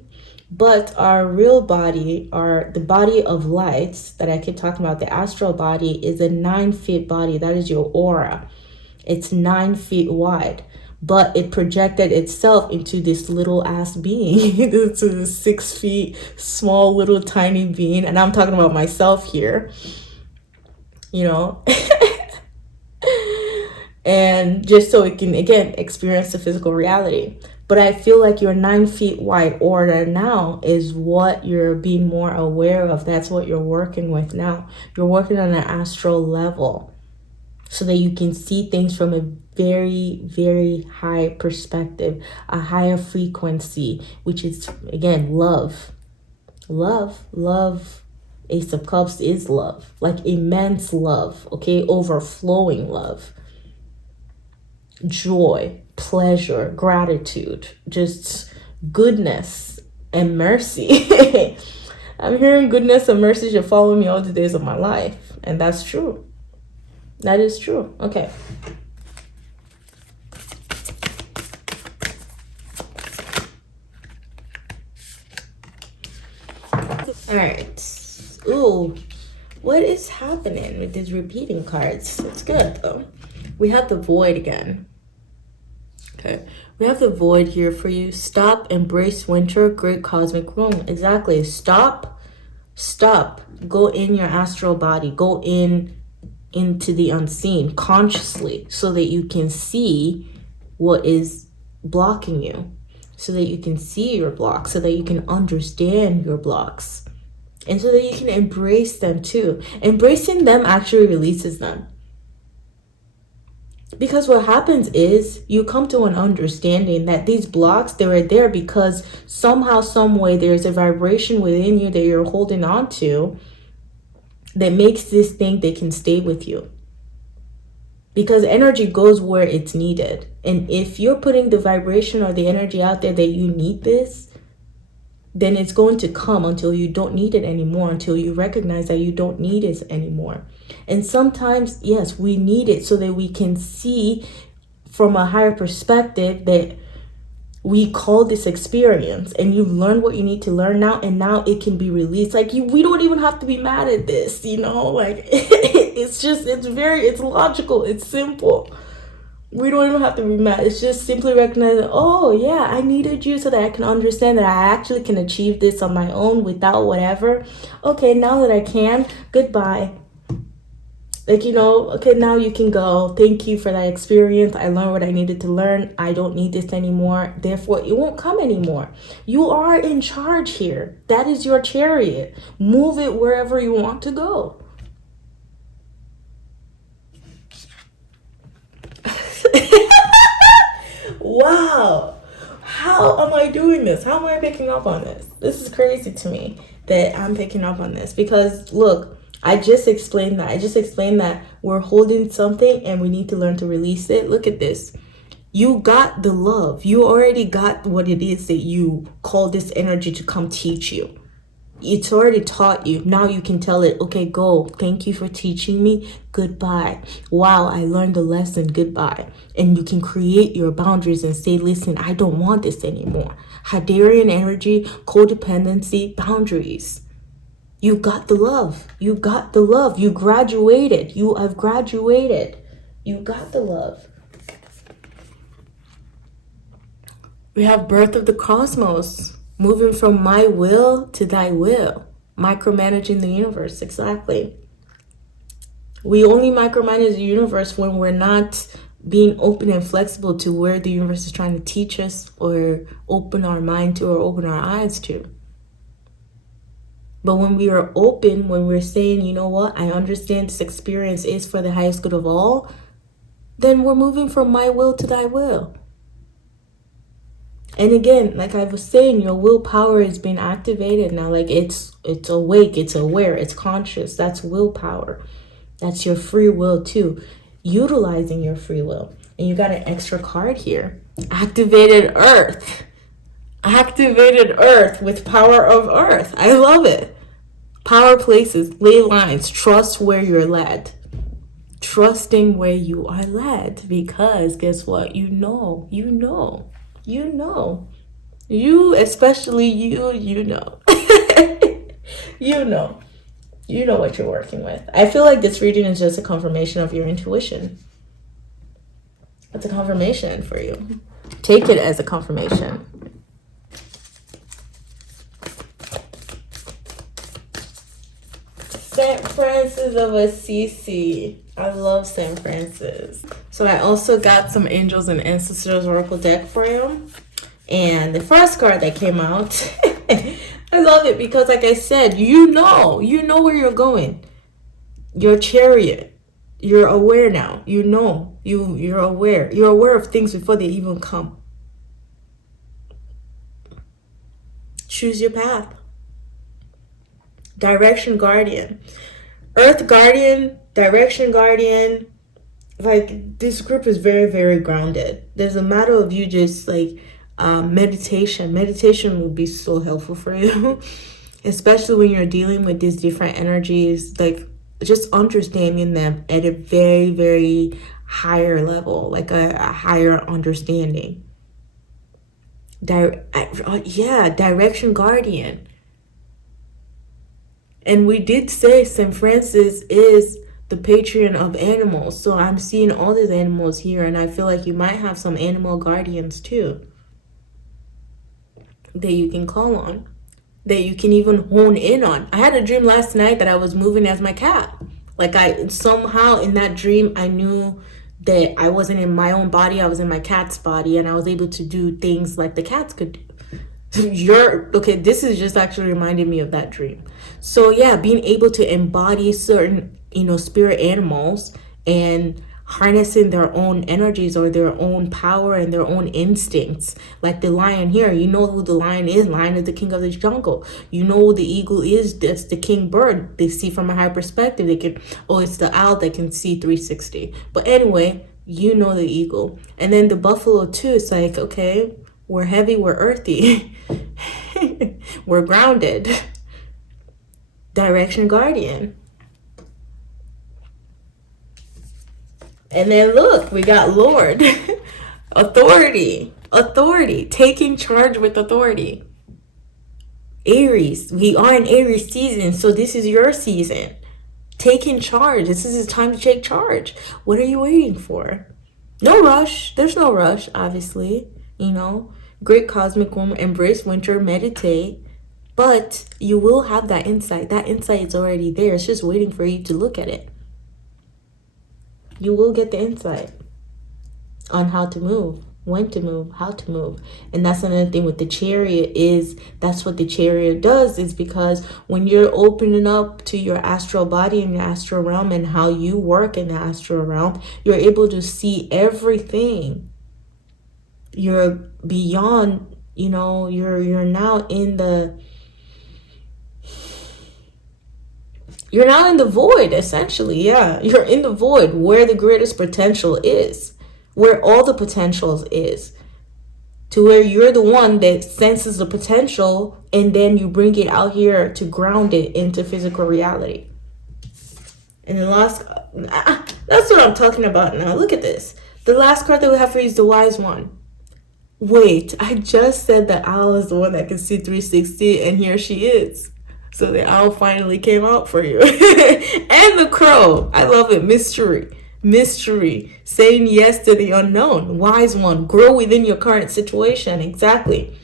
but our real body, the body of lights that I keep talking about, the astral body, is a 9-foot body. That is your aura. It's 9 feet wide, but it projected itself into this little ass being. It's a 6 feet small little tiny being. And I'm talking about myself here, and just so it can, again, experience the physical reality. But I feel like your 9 feet wide aura now is what you're being more aware of. That's what you're working with now. You're working on an astral level so that you can see things from a very, very high perspective, a higher frequency, which is, again, love. Love. Ace of Cups is love, like immense love, okay? Overflowing love. Joy, pleasure, gratitude, just goodness and mercy. I'm hearing goodness and mercy should follow me all the days of my life. And that's true. That is true. Okay. All right. Ooh, what is happening with these repeating cards? It's good though. We have the Void again. Okay, we have the Void here for you. Stop, embrace winter, great cosmic room. Exactly. Stop. Go in your astral body. Go into the unseen consciously, so that you can see what is blocking you, so that you can see your blocks, so that you can understand your blocks, and so that you can embrace them too. Embracing them actually releases them. Because what happens is you come to an understanding that these blocks, they were there because somehow, some way, there's a vibration within you that you're holding on to that makes this thing that can stay with you. Because energy goes where it's needed. And if you're putting the vibration or the energy out there that you need this, then it's going to come until you don't need it anymore, until you recognize that you don't need it anymore. And sometimes, yes, we need it so that we can see from a higher perspective that we call this experience, and you learn what you need to learn now, and now it can be released. Like, we don't even have to be mad at this, like it's logical, it's simple. We don't even have to be mad. It's just simply recognizing, oh yeah, I needed you so that I can understand that I actually can achieve this on my own without whatever. Okay, now that I can, goodbye. Okay, now you can go. Thank you for that experience. I learned what I needed to learn. I don't need this anymore. Therefore, it won't come anymore. You are in charge here. That is your chariot. Move it wherever you want to go. Wow. How am I doing this? How am I picking up on this? This is crazy to me that I'm picking up on this, because look, I just explained that we're holding something and we need to learn to release it. Look at this. You got the love. You already got what it is that you call this energy to come teach you. It's already taught you. Now you can tell it, okay, go. Thank you for teaching me. Goodbye. Wow, I learned a lesson. Goodbye. And you can create your boundaries and say, listen, I don't want this anymore. Hadarian energy, codependency, boundaries. You got the love. You got the love. You graduated. You have graduated. You got the love. We have birth of the cosmos. Moving from my will to thy will. Micromanaging the universe. Exactly. We only micromanage the universe when we're not being open and flexible to where the universe is trying to teach us, or open our mind to, or open our eyes to. But when we are open, when we're saying, you know what, I understand this experience is for the highest good of all, then we're moving from my will to thy will. And again, like I was saying, your willpower is being activated now. Like it's awake, it's aware, it's conscious. That's willpower. That's your free will too. Utilizing your free will. And you got an extra card here. Activated Earth. Activated Earth with power of Earth. I love it. Power places, ley lines, trust where you're led. Trusting where you are led, because guess what? You know. You, especially you know. You know what you're working with. I feel like this reading is just a confirmation of your intuition. It's a confirmation for you. Take it as a confirmation. St. Francis of Assisi. I love St. Francis. So I also got some Angels and Ancestors Oracle deck for you. And the first card that came out, I love it because, like I said, you know where you're going. Your chariot. You're aware now. You're aware. You're aware of things before they even come. Choose your path. Direction Guardian. Earth Guardian, Direction Guardian. Like, this group is very, very grounded. There's a matter of you just like meditation. Meditation will be so helpful for you, especially when you're dealing with these different energies. Like, just understanding them at a very, very higher level, like a higher understanding. Direction Guardian. And we did say St. Francis is the patron of animals. So I'm seeing all these animals here, and I feel like you might have some animal guardians too that you can call on, that you can even hone in on. I had a dream last night that I was moving as my cat. Like, I somehow in that dream, I knew that I wasn't in my own body, I was in my cat's body, and I was able to do things like the cats could do. This is just actually reminding me of that dream. So yeah, being able to embody certain, spirit animals and harnessing their own energies or their own power and their own instincts. Like the lion here, you know who the lion is. Lion is the king of the jungle. You know who the eagle is. That's the king bird. They see from a high perspective. It's the owl that can see 360. But anyway, you know the eagle. And then the buffalo too. It's like, okay, we're heavy, we're earthy. We're grounded. Direction guardian. And then look, we got Lord. Authority. Authority. Taking charge with authority. Aries. We are in Aries season, so this is your season. Taking charge. This is the time to take charge. What are you waiting for? No rush. There's no rush, obviously. You know, great cosmic woman. Embrace winter. Meditate. But you will have that insight. That insight is already there. It's just waiting for you to look at it. You will get the insight on how to move, when to move, how to move. And that's another thing with the Chariot is that's what the Chariot does, is because when you're opening up to your astral body and your astral realm and how you work in the astral realm, you're able to see everything. You're beyond, you know, you're now in the void, essentially. Yeah, you're in the void where the greatest potential is, where all the potentials is, to where you're the one that senses the potential and then you bring it out here to ground it into physical reality. And the last, that's what I'm talking about now. Look at this. The last card that we have for you is the Wise One. Wait, I just said that Owl is the one that can see 360, and here she is. So the owl finally came out for you. And the crow. I love it. Mystery. Mystery. Saying yes to the unknown. Wise one. Grow within your current situation. Exactly.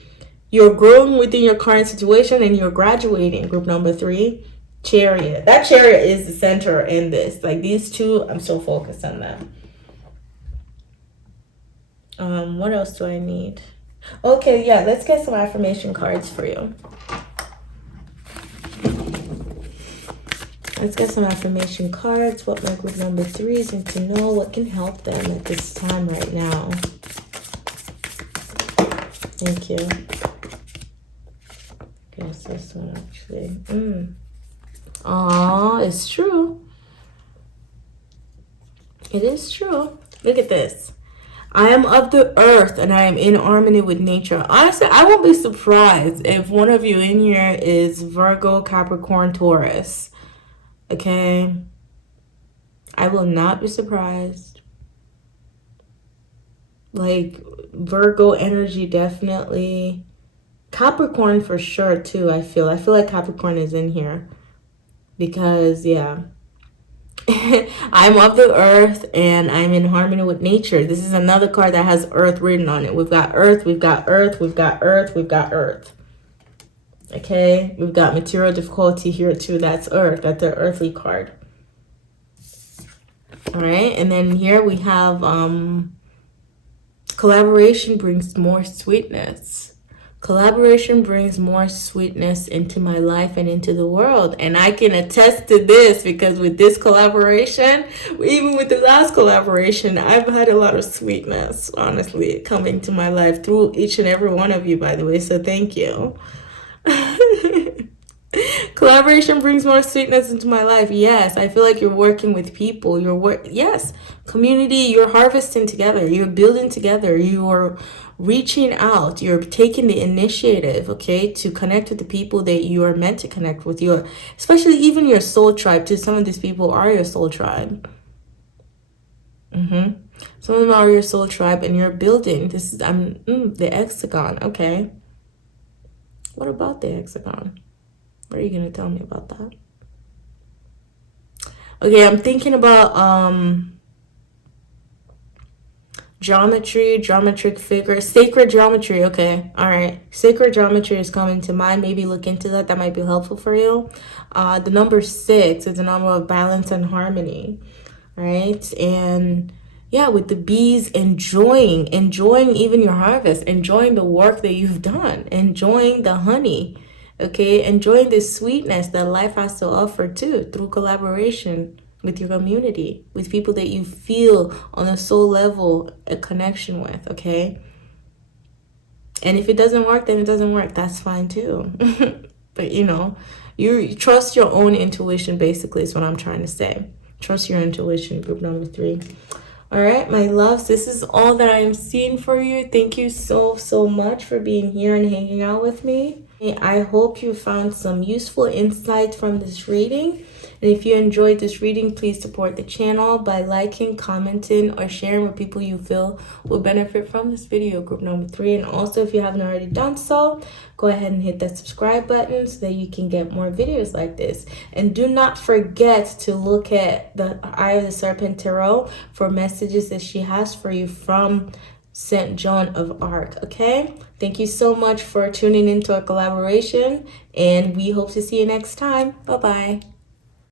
You're growing within your current situation and you're graduating. Group number 3. Chariot. That Chariot is the center in this. Like these two, I'm so focused on them. What else do I need? Okay, yeah. Let's get some affirmation cards for you. Let's get some affirmation cards. What my group number 3s need to know. What can help them at this time right now. Thank you. Guess this one actually. Aw, it's true. It is true. Look at this. I am of the earth and I am in harmony with nature. Honestly, I won't be surprised if one of you in here is Virgo, Capricorn, Taurus. Okay, I will not be surprised. Like Virgo energy, definitely. Capricorn for sure too. I feel like Capricorn is in here because yeah, I'm of the earth and I'm in harmony with nature. This is another card that has earth written on it. We've got earth, we've got earth, we've got earth, we've got earth. Okay, we've got material difficulty here too. That's earth. That's the earthly card. All right, and then here we have collaboration brings more sweetness. Collaboration brings more sweetness into my life and into the world. And I can attest to this because with this collaboration, even with the last collaboration, I've had a lot of sweetness, honestly, coming to my life through each and every one of you, by the way. So thank you. Collaboration brings more sweetness into my life. Yes, I feel like you're working with people. Yes, community. You're harvesting together. You're building together. You're reaching out. You're taking the initiative, okay, to connect with the people that you are meant to connect with. Especially even your soul tribe. Too, some of these people are your soul tribe. Some of them are your soul tribe, and you're building. This is the hexagon. Okay. What about the hexagon? What are you going to tell me about that? Okay, I'm thinking about geometry, geometric figures, sacred geometry. Okay, all right. Sacred geometry is coming to mind. Maybe look into that. That might be helpful for you. The number 6 is a number of balance and harmony, right? And yeah, with the bees, enjoying even your harvest, enjoying the work that you've done, enjoying the honey, okay? Enjoying the sweetness that life has to offer too, through collaboration with your community, with people that you feel on a soul level a connection with, okay? And if it doesn't work, then it doesn't work. That's fine too. But you trust your own intuition, basically, is what I'm trying to say. Trust your intuition, group number 3. All right, my loves, this is all that I am seeing for you. Thank you so much for being here and hanging out with me. I hope you found some useful insights from this reading. And if you enjoyed this reading, please support the channel by liking, commenting, or sharing with people you feel will benefit from this video, group number 3. And also, if you haven't already done so, go ahead and hit that subscribe button so that you can get more videos like this. And do not forget to look at the Eye of the Serpent Tarot for messages that she has for you from St. Joan of Arc. Okay, thank you so much for tuning into a collaboration, and we hope to see you next time. Bye bye.